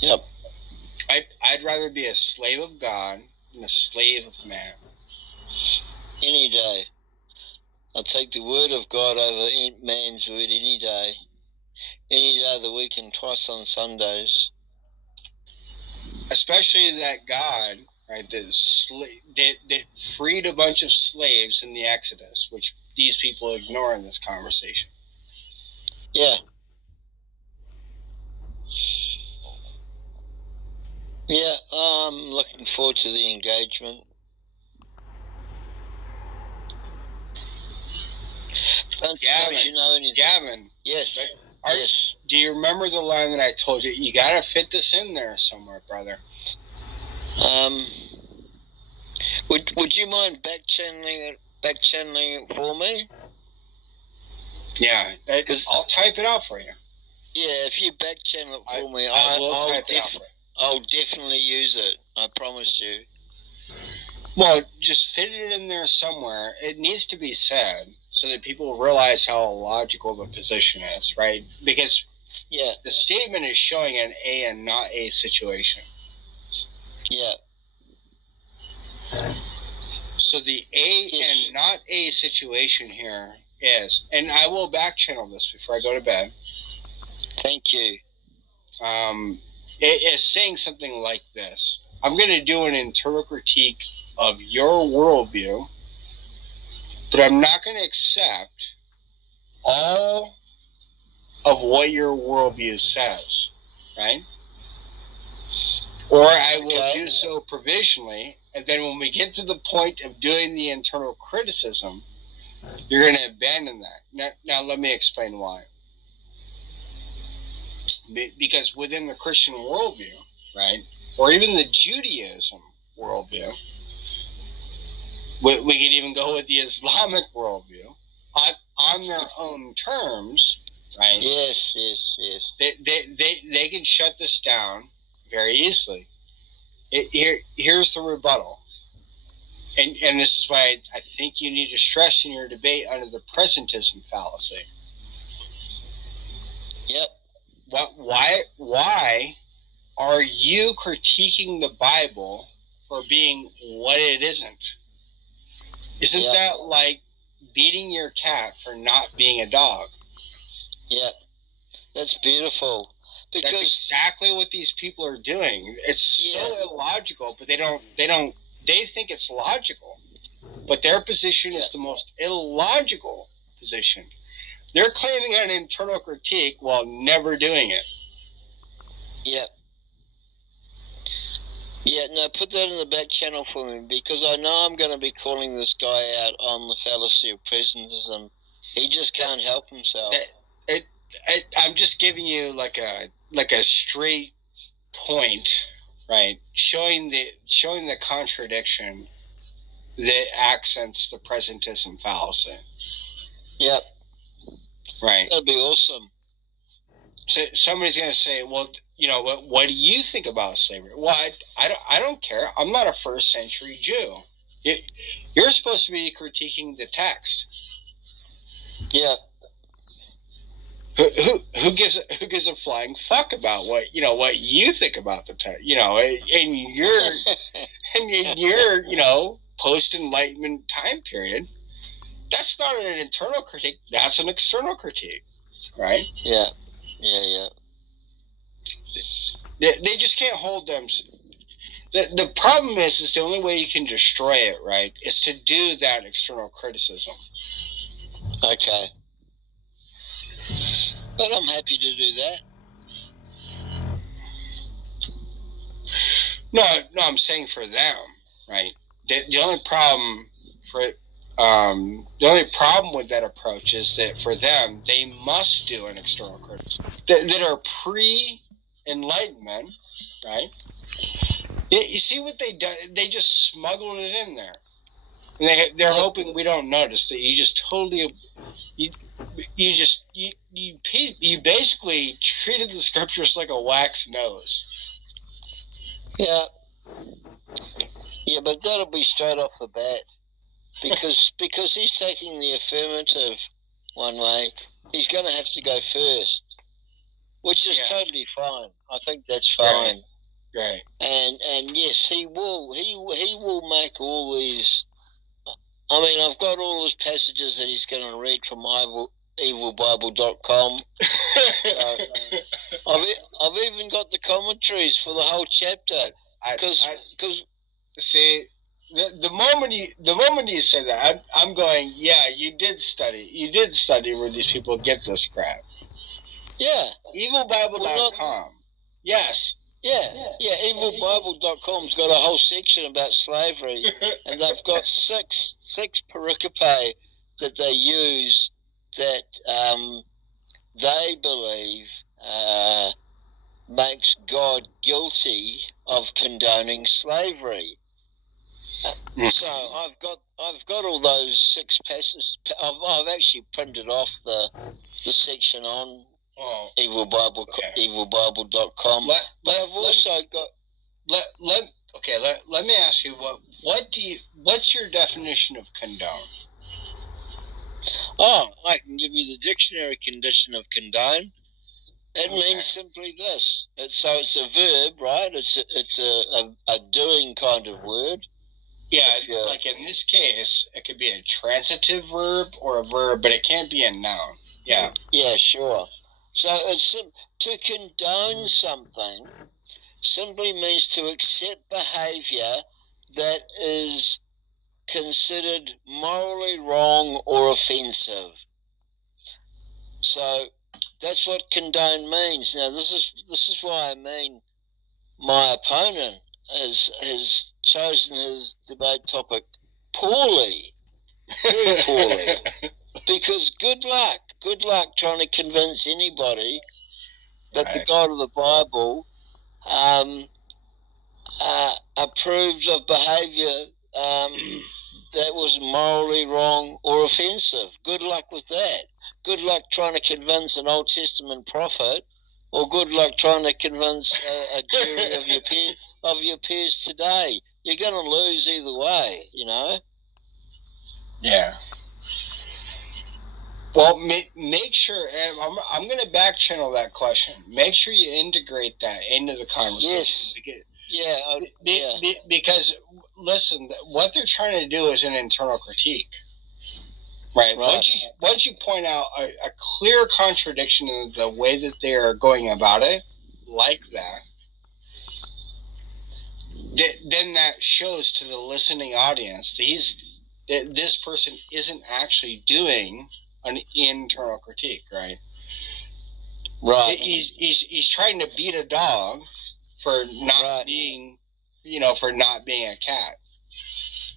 Yep. I'd rather be a slave of God than a slave of man. Any day. I'll take the word of God over man's word any day. Any day of the week and twice on Sundays. Especially that God, right, that freed a bunch of slaves in the Exodus, which these people ignore in this conversation. Yeah. Yeah, I'm looking forward to the engagement. Don't suppose you know anything. Gavin. Yes. Yes. Do you remember the line that I told you? You gotta fit this in there somewhere, brother. Would you mind back channeling it for me? Yeah, I'll type it out for you. Yeah, if you back channel it for me, I'll definitely use it. I promise you. Well, just fit it in there somewhere. It needs to be said so that people realize how illogical the position is, right? Because the statement is showing an A and not A situation. Yeah. So the A and not A situation here is, and I will back channel this before I go to bed. Thank you. It is saying something like this. I'm going to do an internal critique of your worldview, but I'm not going to accept all of what your worldview says, right? Or I will do so provisionally, and then when we get to the point of doing the internal criticism, you're going to abandon that. Now let me explain why. Because within the Christian worldview, right, or even the Judaism worldview, we could even go with the Islamic worldview, on their own terms, right? Yes. They can shut this down very easily. Here's the rebuttal. And this is why I think you need to stress in your debate under the presentism fallacy. Yep. Why are you critiquing the Bible for being what it isn't? Isn't that like beating your cat for not being a dog? Yep. That's beautiful. Because that's exactly what these people are doing. It's so illogical, but they think it's logical. But their position is the most illogical position. They're claiming an internal critique while never doing it. Yep. Yeah, no, put that in the back channel for me, because I know I'm going to be calling this guy out on the fallacy of presentism. He just can't help himself. I'm just giving you like a straight point, right? Showing the contradiction that accents the presentism fallacy. Yep. Right. That'd be awesome. So somebody's going to say, well, what do you think about slavery? Well, I don't care. I'm not a first century Jew. You're supposed to be critiquing the text. Yeah. Who gives a flying fuck about what you think about the text? In your post Enlightenment time period, that's not an internal critique. That's an external critique, right? Yeah. They just can't hold them. The problem is the only way you can destroy it, right, is to do that external criticism. Okay. But I'm happy to do that. No, I'm saying for them, right? The only problem with that approach is that for them, they must do an external criticism that are pre-Enlightenment, right? You see what they do? They just smuggled it in there. They're hoping we don't notice that you just totally you basically treated the scriptures like a wax nose. Yeah. Yeah, but that'll be straight off the bat. Because he's taking the affirmative one way, he's going to have to go first, which is totally fine. I think that's fine. Right. And yes, he will make all these. I mean, I've got all his passages that he's going to read from evilbible.com. I've even got the commentaries for the whole chapter. Because see, the moment you say that, I'm going, yeah, you did study where these people get this crap. Yeah. Evilbible.com. Yes. Yeah, evilbible.com's got a whole section about slavery, and they've got six pericope that they use that they believe makes God guilty of condoning slavery. So I've got all those 6 passages. I've actually printed off the section on evilbible.com. But I've also got. Let me ask you what's your definition of condone? Oh, I can give you the dictionary condition of condone. It means simply this. It's a verb, right? It's a doing kind of word. Yeah, like in this case, it could be a transitive verb or a verb, but it can't be a noun. Yeah. Yeah, sure. So to condone something simply means to accept behaviour that is considered morally wrong or offensive. So that's what condone means. Now this is why I mean my opponent has chosen his debate topic poorly, very poorly. Because good luck trying to convince anybody that the God of the Bible approves of behaviour that was morally wrong or offensive. Good luck with that. Good luck trying to convince an Old Testament prophet, or good luck trying to convince a jury of your peers today. You're going to lose either way, you know. Yeah. Well, make sure. I'm going to back channel that question. Make sure you integrate that into the conversation. Yes. Because listen, what they're trying to do is an internal critique. Right. Once you point out a clear contradiction in the way that they are going about it, like that, then that shows to the listening audience that this person isn't actually doing an internal critique, right? Right. He's trying to beat a dog for not being, for not being a cat.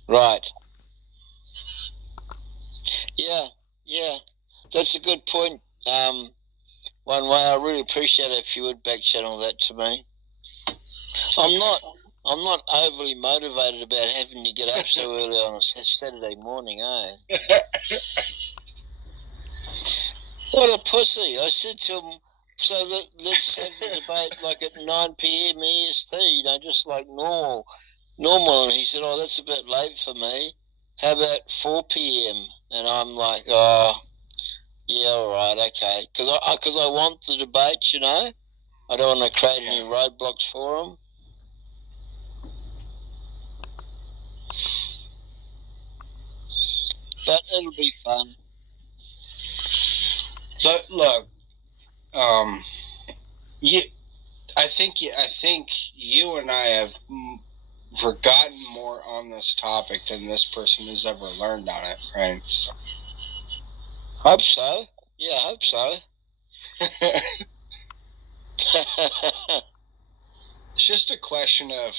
Right. Yeah. That's a good point. One way, I really appreciate it if you would back channel that to me. I'm not overly motivated about having to get up so early on a Saturday morning, eh? What a pussy. I said to him, so let's have the debate like at 9 p.m. EST, just like normal. And he said, oh, that's a bit late for me. How about 4 p.m.? And I'm like, oh, yeah, all right, okay. Because I want the debate, I don't want to create any roadblocks for him. But it'll be fun. Look, I think you and I have forgotten more on this topic than this person has ever learned on it, right? Hope so. Yeah, I hope so. It's just a question of,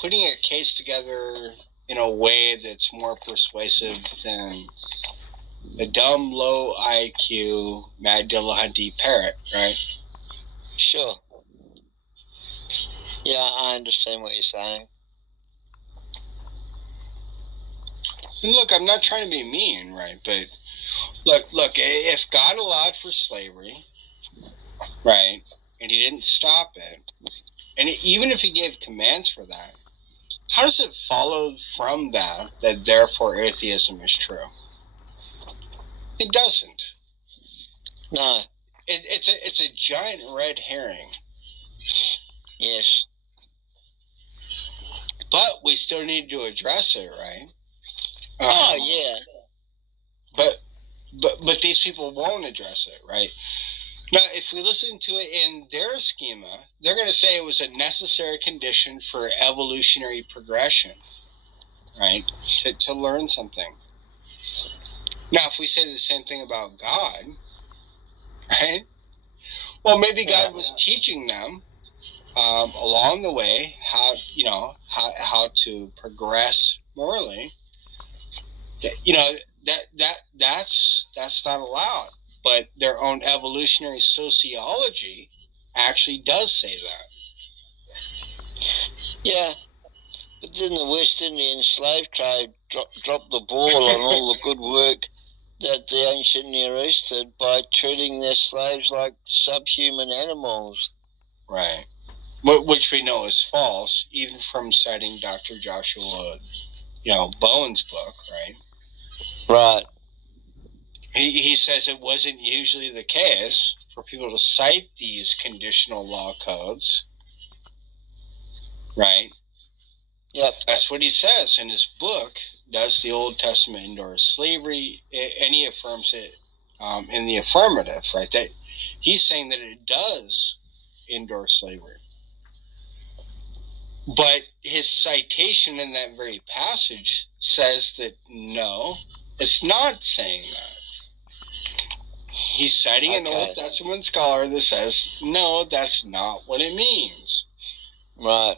putting a case together in a way that's more persuasive than the dumb, low IQ Mad Dillahunty parrot, right? Sure. Yeah, I understand what you're saying. And look, I'm not trying to be mean, right? But look, if God allowed for slavery, right, and he didn't stop it, and even if he gave commands for that, how does it follow from that therefore atheism is true? It doesn't. No. It's a giant red herring. Yes. But we still need to address it, right? Oh yeah. But these people won't address it, right? Now, if we listen to it in their schema, they're going to say it was a necessary condition for evolutionary progression, right? To learn something. Now, if we say the same thing about God, right? Well, maybe God was teaching them along the way how to progress morally. You know, that's not allowed. But their own evolutionary sociology actually does say that. Yeah. But then the West Indian slave trade dropped the ball on all the good work that the ancient Near East did by treating their slaves like subhuman animals. Right. Which we know is false, even from citing Dr. Joshua, Bowen's book, right? Right. He says it wasn't usually the case for people to cite these conditional law codes, right? Yep. That's what he says in his book. Does the Old Testament endorse slavery? And he affirms it in the affirmative, right? That he's saying that it does endorse slavery. But his citation in that very passage says that no, it's not saying that. He's citing an Old Testament scholar that says, no, that's not what it means. Right.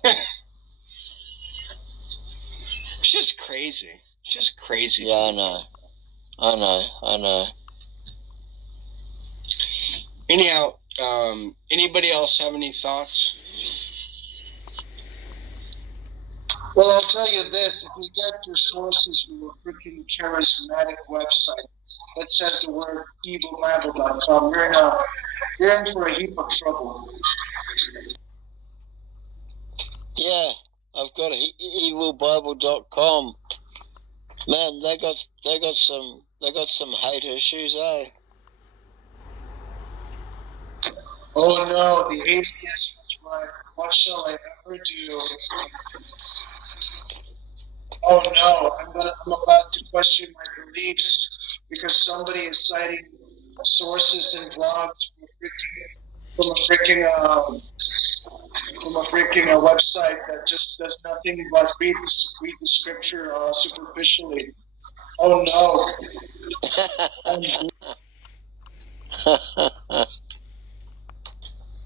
It's just crazy. It's just crazy. Yeah, I know. Anyhow, anybody else have any thoughts? Well, I'll tell you this. If you get your sources from a freaking charismatic website that says the word evilbible.com, you're in for a heap of trouble. Yeah, I've got evilbible.com. Man, they got some hate issues, eh? Oh no, the atheist was right. What shall I ever do? Oh no, I'm about to question my beliefs because somebody is citing sources and blogs from a freaking website that just does nothing but read the scripture superficially. Oh no.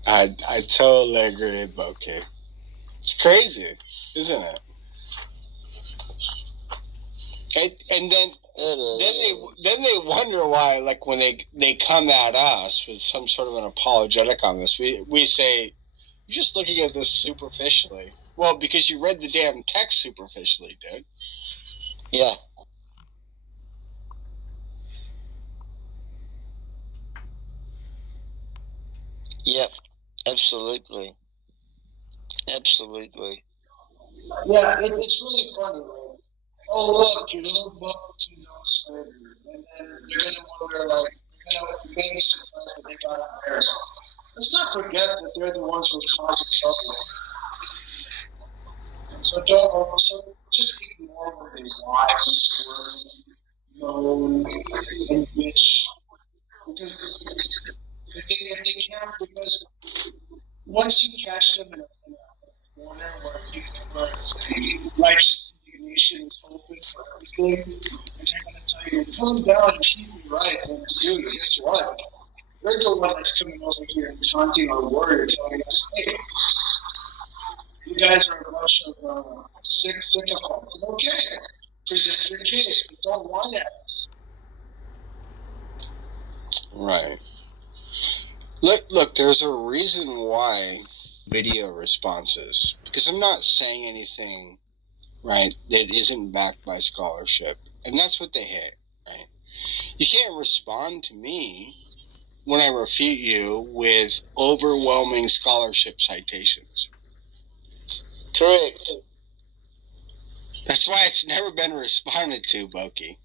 I totally agree, but okay. It's crazy, isn't it? And then they wonder why, like when they come at us with some sort of an apologetic on this, we say, you're just looking at this superficially. Well, because you read the damn text superficially, dude. Yeah. Yep. Absolutely. Yeah, it's really funny, man. Oh, look, your little book, slavery. And then they're going to wonder, like, they're going to be surprised that they got embarrassed. Let's not forget that they're the ones who are causing trouble. So just ignore when they lie, swear, moan, and bitch. Because if they can't, because once you catch them in a corner where righteous indignation is open for everything, and they're going to tell you, calm down and keep me right, and dude, guess what? They're the one that's coming over here and taunting our warrior, telling us, hey, you guys are a bunch of sick sycophants. Okay, present your case, but don't whine at us. Right. Look, there's a reason why video responses, because I'm not saying anything right, that isn't backed by scholarship. And that's what they hate, right? You can't respond to me when I refute you with overwhelming scholarship citations. Correct. That's why it's never been responded to, Boki.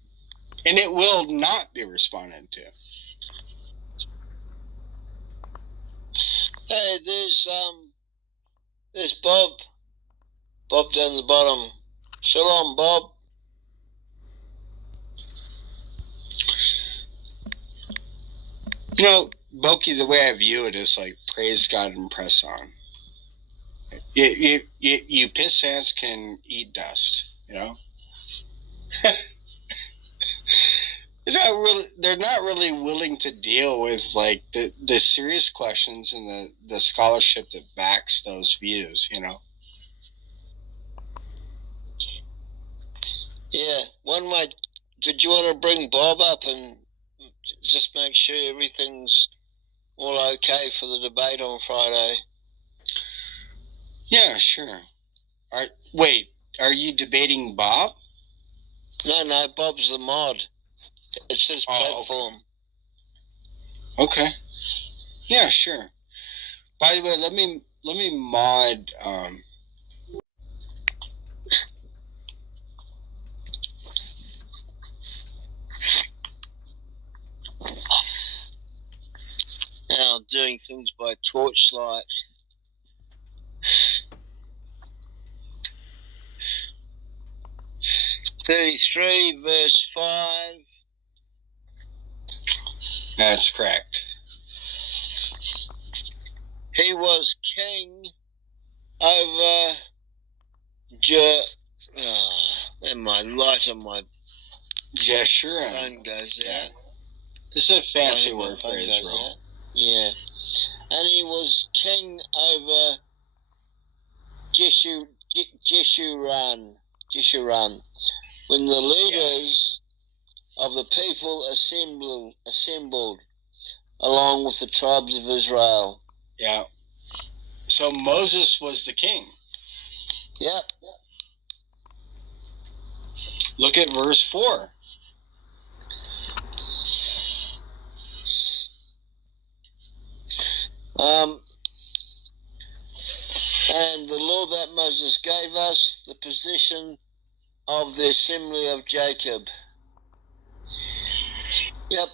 And it will not be responded to. Hey, there's Bob. Bob down the bottom. Shalom, Bob. You know, Boki, the way I view it is like praise God and press on. You piss ants can eat dust, you know? They're not really willing to deal with like the serious questions and the scholarship that backs those views, you know? Yeah, one might. Did you want to bring Bob up and just make sure everything's all okay for the debate on Friday? Yeah, sure. Wait, are you debating Bob? No, Bob's the mod. It's his platform. Okay. Yeah, sure. By the way, let me mod Now I'm doing things by torchlight. (33) verse 5. That's correct. He was king over and my light on my Jeshurun. phone goes out. This is a fancy word for Israel. Yeah. And he was king over Jeshurun. When the leaders of the people assembled along with the tribes of Israel. Yeah. So Moses was the king. Yep. Look at verse 4. And the law that Moses gave us, the position of the assembly of Jacob. Yep.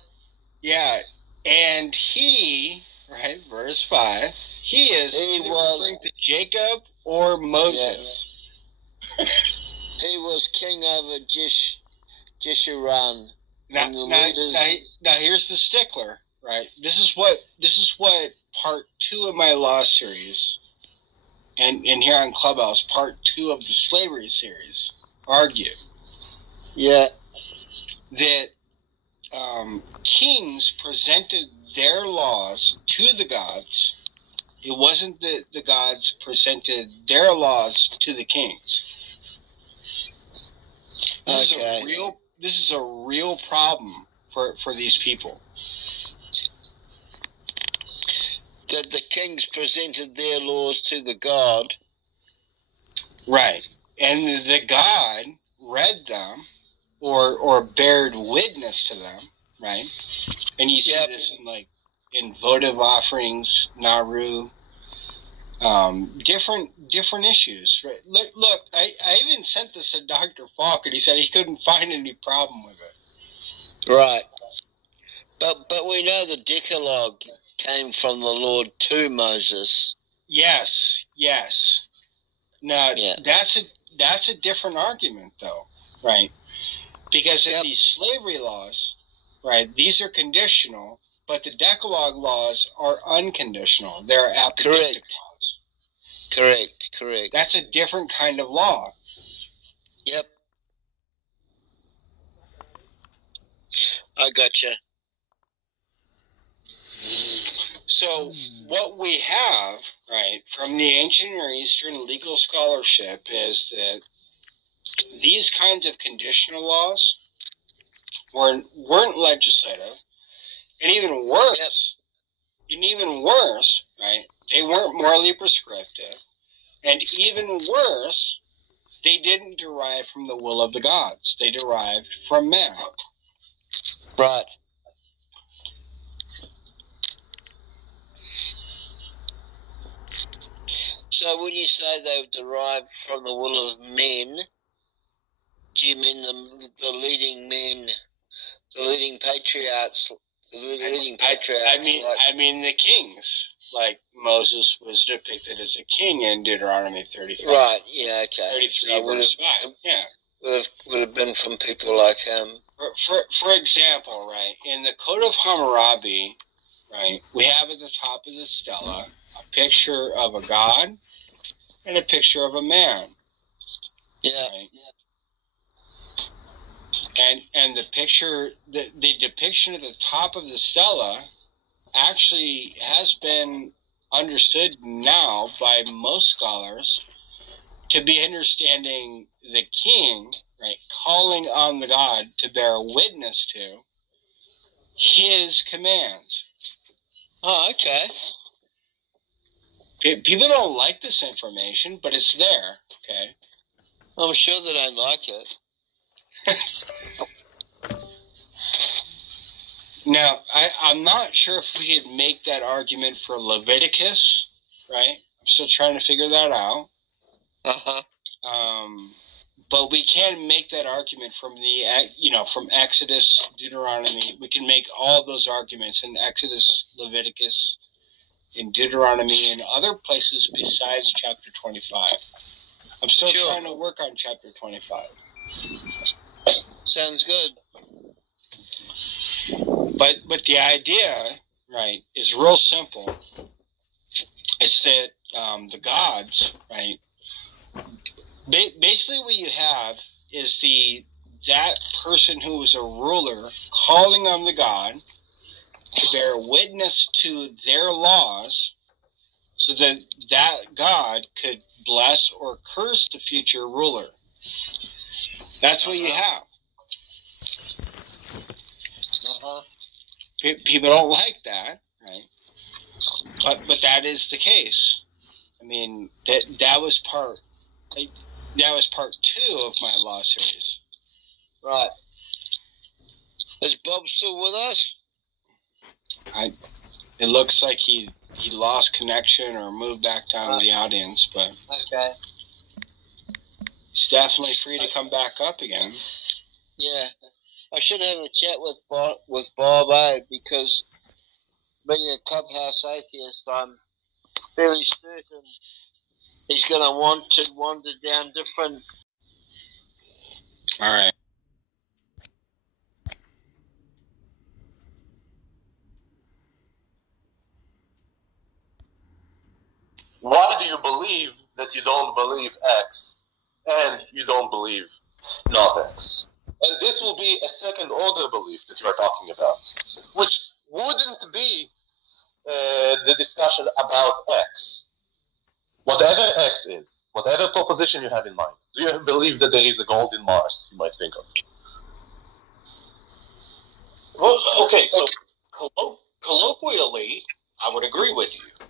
Yeah, and he, right, verse 5, he was referring to Jacob or Moses. Yeah. He was king over Jeshurun. Now here's the stickler, right? This is what part 2 of my law series, and here on Clubhouse, part 2 of the slavery series, argue. Yeah. That kings presented their laws to the gods. It wasn't that the gods presented their laws to the kings. This is a real problem for these people. That the kings presented their laws to the god. Right. And the god read them or bared witness to them, right? And you see this in votive offerings, Naru, different issues. Right? Look, I even sent this to Dr. Falk, and he said he couldn't find any problem with it. Right. But we know the Decalogue came from the Lord to Moses. Yes. Now that's a different argument, though, right? Because in these slavery laws, right, these are conditional, but the Decalogue laws are unconditional. They're apodictic laws. Correct. That's a different kind of law. Yep. I gotcha. So what we have, right, from the ancient Near Eastern legal scholarship is that these kinds of conditional laws weren't legislative, and even worse, right, they weren't morally prescriptive, and even worse, they didn't derive from the will of the gods. They derived from man. Right. So when you say they've derived from the will of men, do you mean the leading men, the leading patriarchs? I mean the kings. Like Moses was depicted as a king in Deuteronomy 35. Right. Yeah. Okay. 33 So verse 5. Yeah. Would have been from people like For example, right, in the Code of Hammurabi, right, we have at the top of the stela a picture of a god and a picture of a man. Yeah. Right? And the picture, the depiction at the top of the stela actually has been understood now by most scholars to be understanding the king, right, calling on the god to bear witness to his commands. Oh, okay. People don't like this information, but it's there, okay? I'm sure they don't like it. Now, I'm not sure if we could make that argument for Leviticus, right? I'm still trying to figure that out. Uh-huh. But we can make that argument from from Exodus, Deuteronomy. We can make all those arguments in Exodus, Leviticus, in Deuteronomy, and other places besides chapter 25. I'm still trying to work on chapter 25. Sounds good. But the idea, right, is real simple. It's that the gods, right, basically what you have is that person who was a ruler calling on the god to bear witness to their laws so that God could bless or curse the future ruler. That's what you have. People don't like that, right? But that is the case. I mean, that was part 2 of my law series. Right. Is Bob still with us? It looks like he lost connection or moved back down to the audience, but okay. He's definitely free to come back up again. Yeah. I should have a chat with Bob because being a clubhouse atheist, I'm fairly certain he's going to want to wander down different. All right. Why do you believe that you don't believe X and you don't believe not X? And this will be a second order belief that you are talking about, which wouldn't be the discussion about X. Whatever X is, whatever proposition you have in mind, do you believe that there is a gold in Mars, you might think of? Well, okay, so colloquially, I would agree with you.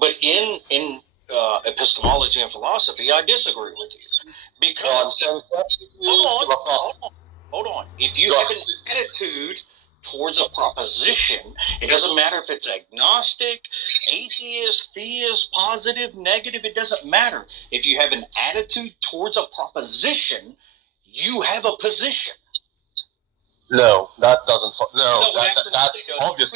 But in epistemology and philosophy, I disagree with you. Because, hold on. If you have an attitude towards a proposition, it doesn't matter if it's agnostic, atheist, theist, positive, negative, it doesn't matter. If you have an attitude towards a proposition, you have a position. No, that doesn't. That's obvious.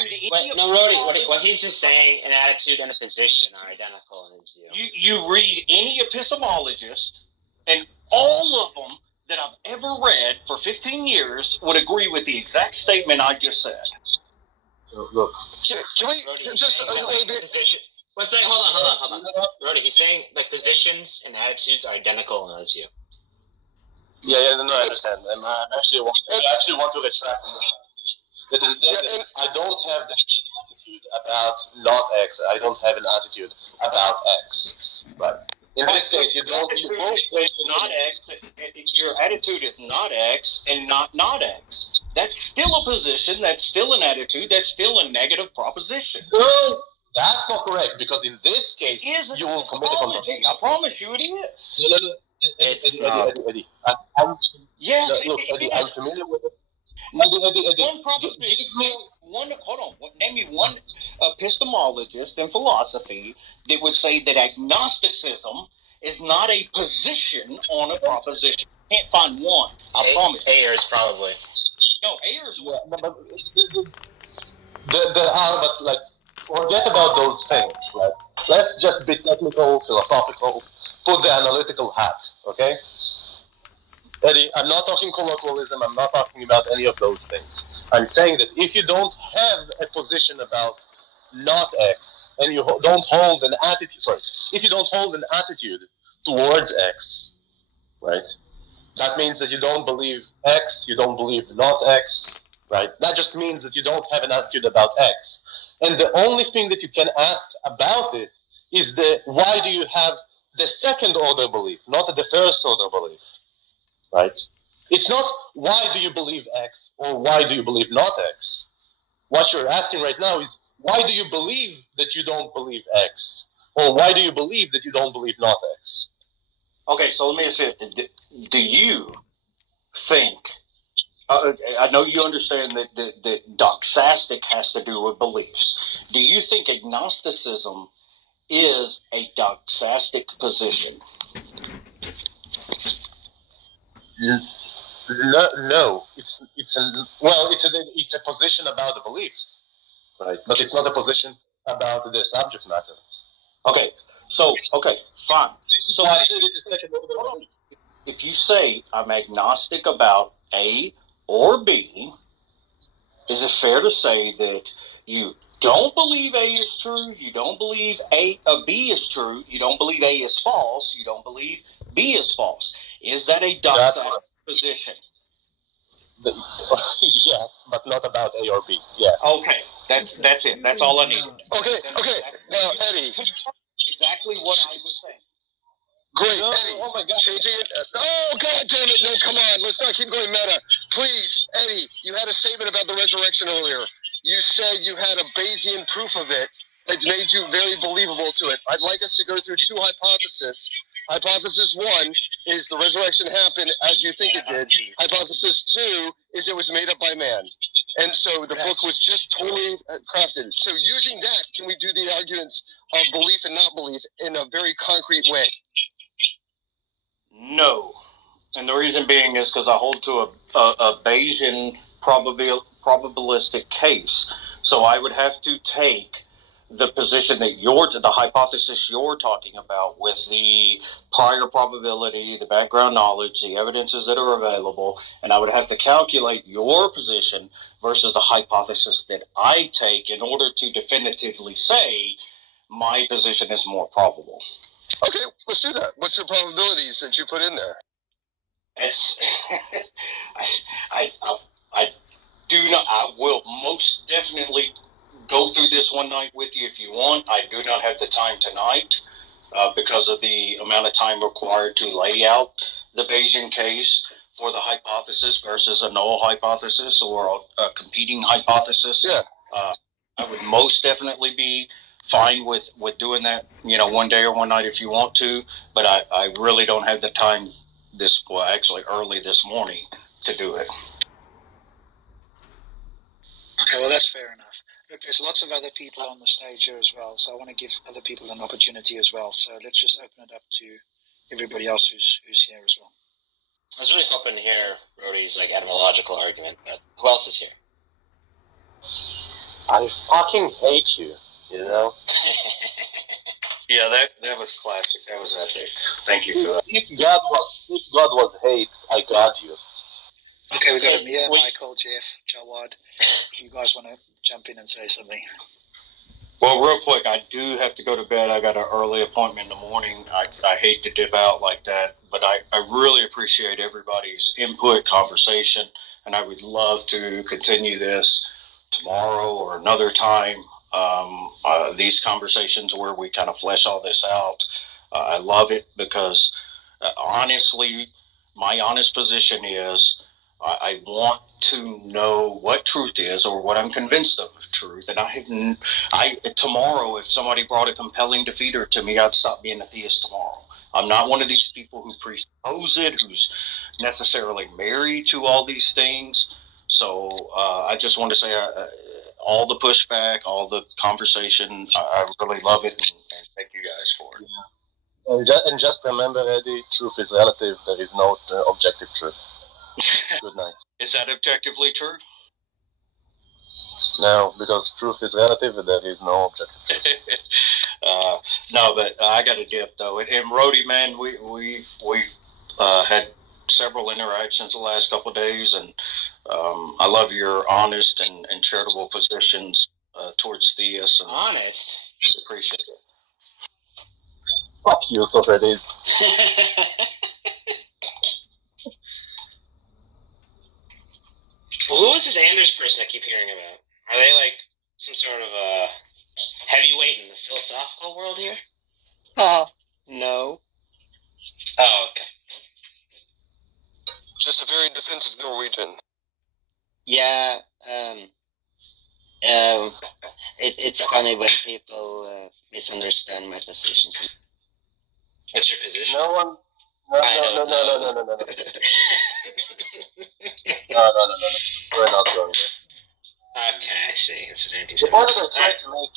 No, Rody, what he's just saying, an attitude and a position are identical in his view. You read any epistemologist, and all of them that I've ever read for 15 years would agree with the exact statement I just said. Look. Can we just wait a bit? One second, hold on. Rody, he's saying like positions and attitudes are identical in his view. Yeah, no, I understand. And I actually want to retract from that. Instead, I don't have the attitude about not X. I don't have an attitude about X. Right. In this case, you both not X. Your attitude is not X and not X. That's still a position. That's still an attitude. That's still a negative proposition. No, that's not correct because in this case, you will commit a contradiction. I promise you, it is. Eddie. Yes. Look, Eddie, I'm familiar with it. One proposition. Name me one epistemologist in philosophy that would say that agnosticism is not a position on a proposition. Can't find one. I promise. Ayers probably. No, Ayers. Yeah, but there are, but like, forget about those things. Right? Let's just be technical, philosophical. Put the analytical hat, okay? Eddie, I'm not talking colloquialism. I'm not talking about any of those things. I'm saying that if you don't have a position about not X, and you don't hold an attitude, if you don't hold an attitude towards X, right? That means that you don't believe X, you don't believe not X, right? That just means that you don't have an attitude about X. And the only thing that you can ask about it is why do you have the second order belief, not the first order belief, right? It's not why do you believe X or why do you believe not X. What you're asking right now is why do you believe that you don't believe X? Or why do you believe that you don't believe not X? Okay, so let me ask you, do you think, I know you understand that doxastic has to do with beliefs. Do you think agnosticism is a doxastic position? No. It's a position about the beliefs, right? But it's not a position about the subject matter. Okay, fine. So hold on. If you say I'm agnostic about A or B, is it fair to say that you don't believe A is true, you don't believe B is true, you don't believe A is false, you don't believe B is false? Is that a doxastic position? Yes, but not about A or B. Yeah. Okay, that's it. That's all I need. Okay. Now, Eddie. Exactly what I was saying. Great, no, Eddie. Oh my God, changing it. Oh God damn it! No, come on. Let's not keep going meta, please, Eddie. You had a statement about the resurrection earlier. You said you had a Bayesian proof of it. It's made you very believable to it. I'd like us to go through two hypotheses. Hypothesis one is the resurrection happened as you think it did. Hypothesis two is it was made up by man. And so the book was just totally crafted. So using that, can we do the arguments of belief and not belief in a very concrete way? No. And the reason being is because I hold to a Bayesian probabilistic case. So I would have to take the position that the hypothesis you're talking about with the prior probability, the background knowledge, the evidences that are available, and I would have to calculate your position versus the hypothesis that I take in order to definitively say my position is more probable. Okay, let's do that. What's the probabilities that you put in there? It's I do not. I will most definitely go through this one night with you if you want. I do not have the time tonight because of the amount of time required to lay out the Bayesian case for the hypothesis versus a null hypothesis or a competing hypothesis. Yeah. I would most definitely be fine with doing that, one day or one night if you want to, but I really don't have the time early this morning to do it. Okay, well, that's fair enough. Look, there's lots of other people on the stage here as well, so I want to give other people an opportunity as well. So let's just open it up to everybody else who's here as well. I was really hoping to hear Rhodey's etymological argument, but who else is here? I fucking hate you, Yeah, that was classic. That was epic. Thank you for that. If God was hate, I got you. Okay, we've got Amir, Michael, Jeff, Jawad. If you guys want to jump in and say something. Well, real quick, I do have to go to bed. I got an early appointment in the morning. I hate to dip out like that, but I really appreciate everybody's input, conversation, and I would love to continue this tomorrow or another time. These conversations where we kind of flesh all this out. I love it because honestly, my honest position is I want to know what truth is or what I'm convinced of truth. And tomorrow, if somebody brought a compelling defeater to me, I'd stop being a theist tomorrow. I'm not one of these people who presuppose it, who's necessarily married to all these things. So I just want to say all the pushback, all the conversation, I really love it, and thank you guys for it. And just remember, Eddie, truth is relative. There is no objective truth. Good night. Is that objectively true? No, because truth is relative, and there is no objective truth. No, but I got a dip though. And Rody, man, we've had several interactions the last couple of days, and I love your honest and charitable positions towards theists. And honest. Appreciate it. Fuck you, Socrates. Who is this Anders person I keep hearing about? Are they like some sort of heavyweight in the philosophical world here? No. Oh, okay. Just a very defensive Norwegian. Yeah, it's funny when people misunderstand my positions. What's your position? No. We're not going there. Okay, I see. This is The point that I'm trying to make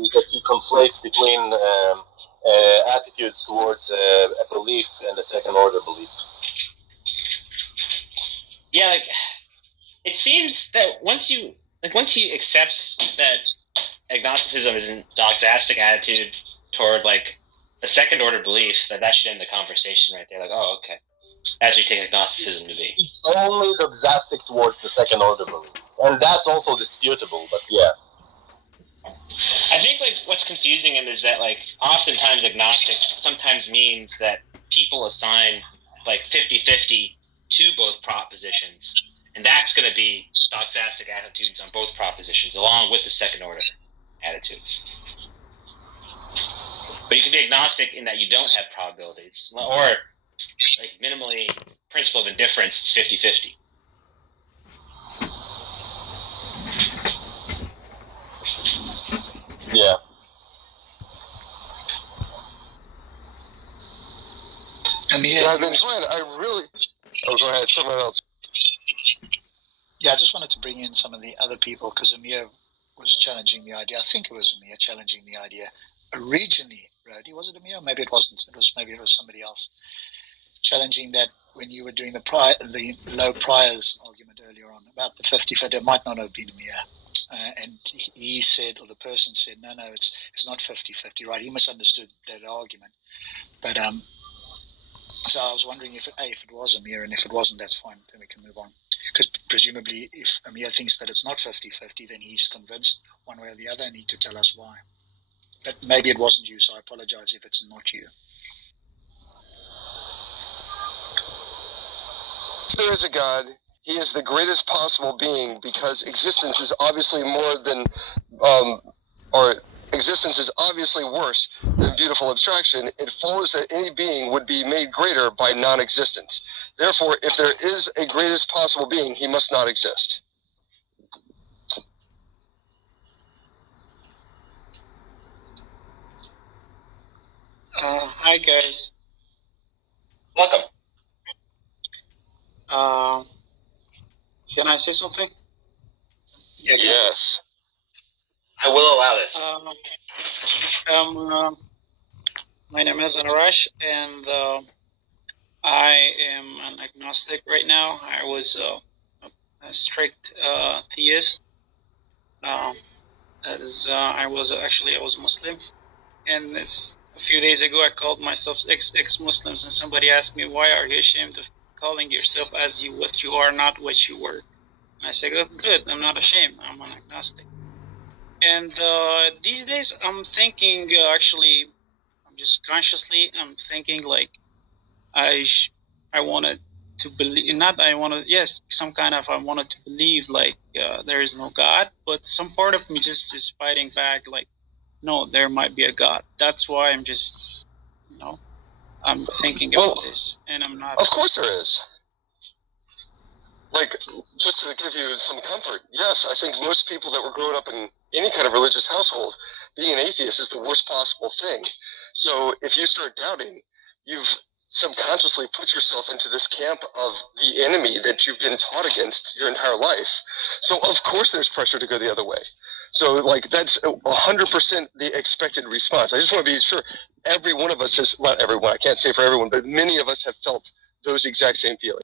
is that you conflate between attitudes towards a belief and a second order belief. Yeah, like it seems that once you accept that agnosticism is a doxastic attitude toward like a second order belief, that should end the conversation right there. Like, oh, okay, that's what you take agnosticism to be. Only doxastic towards the second order belief, and that's also disputable. But yeah, I think like what's confusing him is that like oftentimes agnostic sometimes means that people assign like 50-50 to both propositions, and that's going to be doxastic attitudes on both propositions along with the second order attitude. But you can be agnostic in that you don't have probabilities, or like minimally principle of indifference, it's 50-50. Yeah. Yeah, I've been trying. Oh, go ahead. Someone else. Yeah, I just wanted to bring in some of the other people because Amir was challenging the idea. I think it was Amir challenging the idea originally. Rody, was it Amir? Maybe it wasn't. Maybe it was somebody else challenging that when you were doing the low priors argument earlier on about the 50-50. It might not have been Amir. And he said, or the person said, no, it's not 50-50, right? He misunderstood that argument. But so I was wondering if it was Amir, and if it wasn't, that's fine. Then we can move on. Because presumably, if Amir thinks that it's not 50-50, then he's convinced one way or the other, and he need to tell us why. But maybe it wasn't you, so I apologize if it's not you. If there is a God, he is the greatest possible being because existence is obviously existence is obviously worse than beautiful abstraction. It follows that any being would be made greater by non-existence. Therefore, if there is a greatest possible being, he must not exist. Hi guys. Welcome. Can I say something? Yes. I will allow this. My name is Arash, and I am an agnostic right now. I was a strict theist. I was Muslim, and a few days ago I called myself ex-Muslims, and somebody asked me, why are you ashamed of calling yourself as what you are, not what you were? And I said, oh, good, I'm not ashamed, I'm an agnostic. And these days I'm thinking, I'm just consciously, I'm thinking like I wanted to believe, I wanted to believe like there is no God, but some part of me just is fighting back like, no, there might be a God. That's why I'm just, I'm thinking about this, and I'm not. Of course there is. Like, just to give you some comfort, yes, I think most people that were growing up in any kind of religious household, being an atheist is the worst possible thing. So if you start doubting, you've subconsciously put yourself into this camp of the enemy that you've been taught against your entire life. So of course there's pressure to go the other way. So like that's 100% the expected response. I just want to be sure every one of us has, not everyone, I can't say for everyone, but many of us have felt those exact same feelings.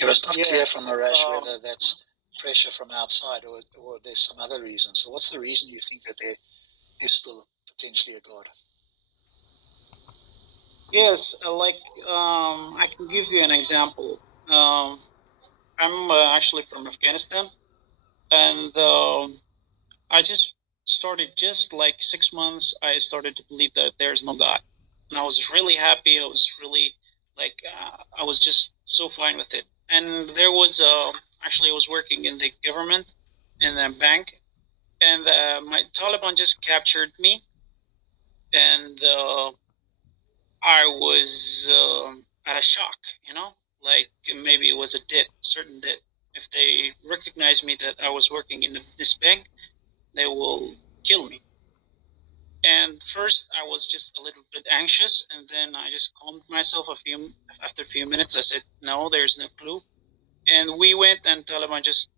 It was not clear from Arash whether that's pressure from outside or there's some other reason. So what's the reason you think that there is still potentially a God? Yes, I can give you an example. I'm actually from Afghanistan, and I just started just like 6 months. I started to believe that there's no God, and I was really happy. I was really I was just so fine with it. And there was actually I was working in the government in the bank, and my Taliban just captured me, and I was at a shock, like maybe it was a debt, certain debt. If they recognize me that I was working in this bank, they will kill me. And first I was just a little bit anxious, and then I just calmed myself after a few minutes. I said, no, there's no clue. And we went, and Taliban just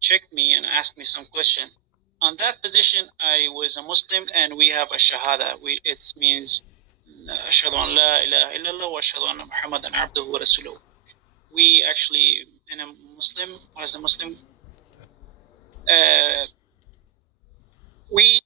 checked me and asked me some question. On that position, I was a Muslim, and we have a shahada. It means ashhadu an la ilaha illallah wa ashhadu anna Muhammadan abduhu wa rasuluh. We actually, in a Muslim, as a Muslim, we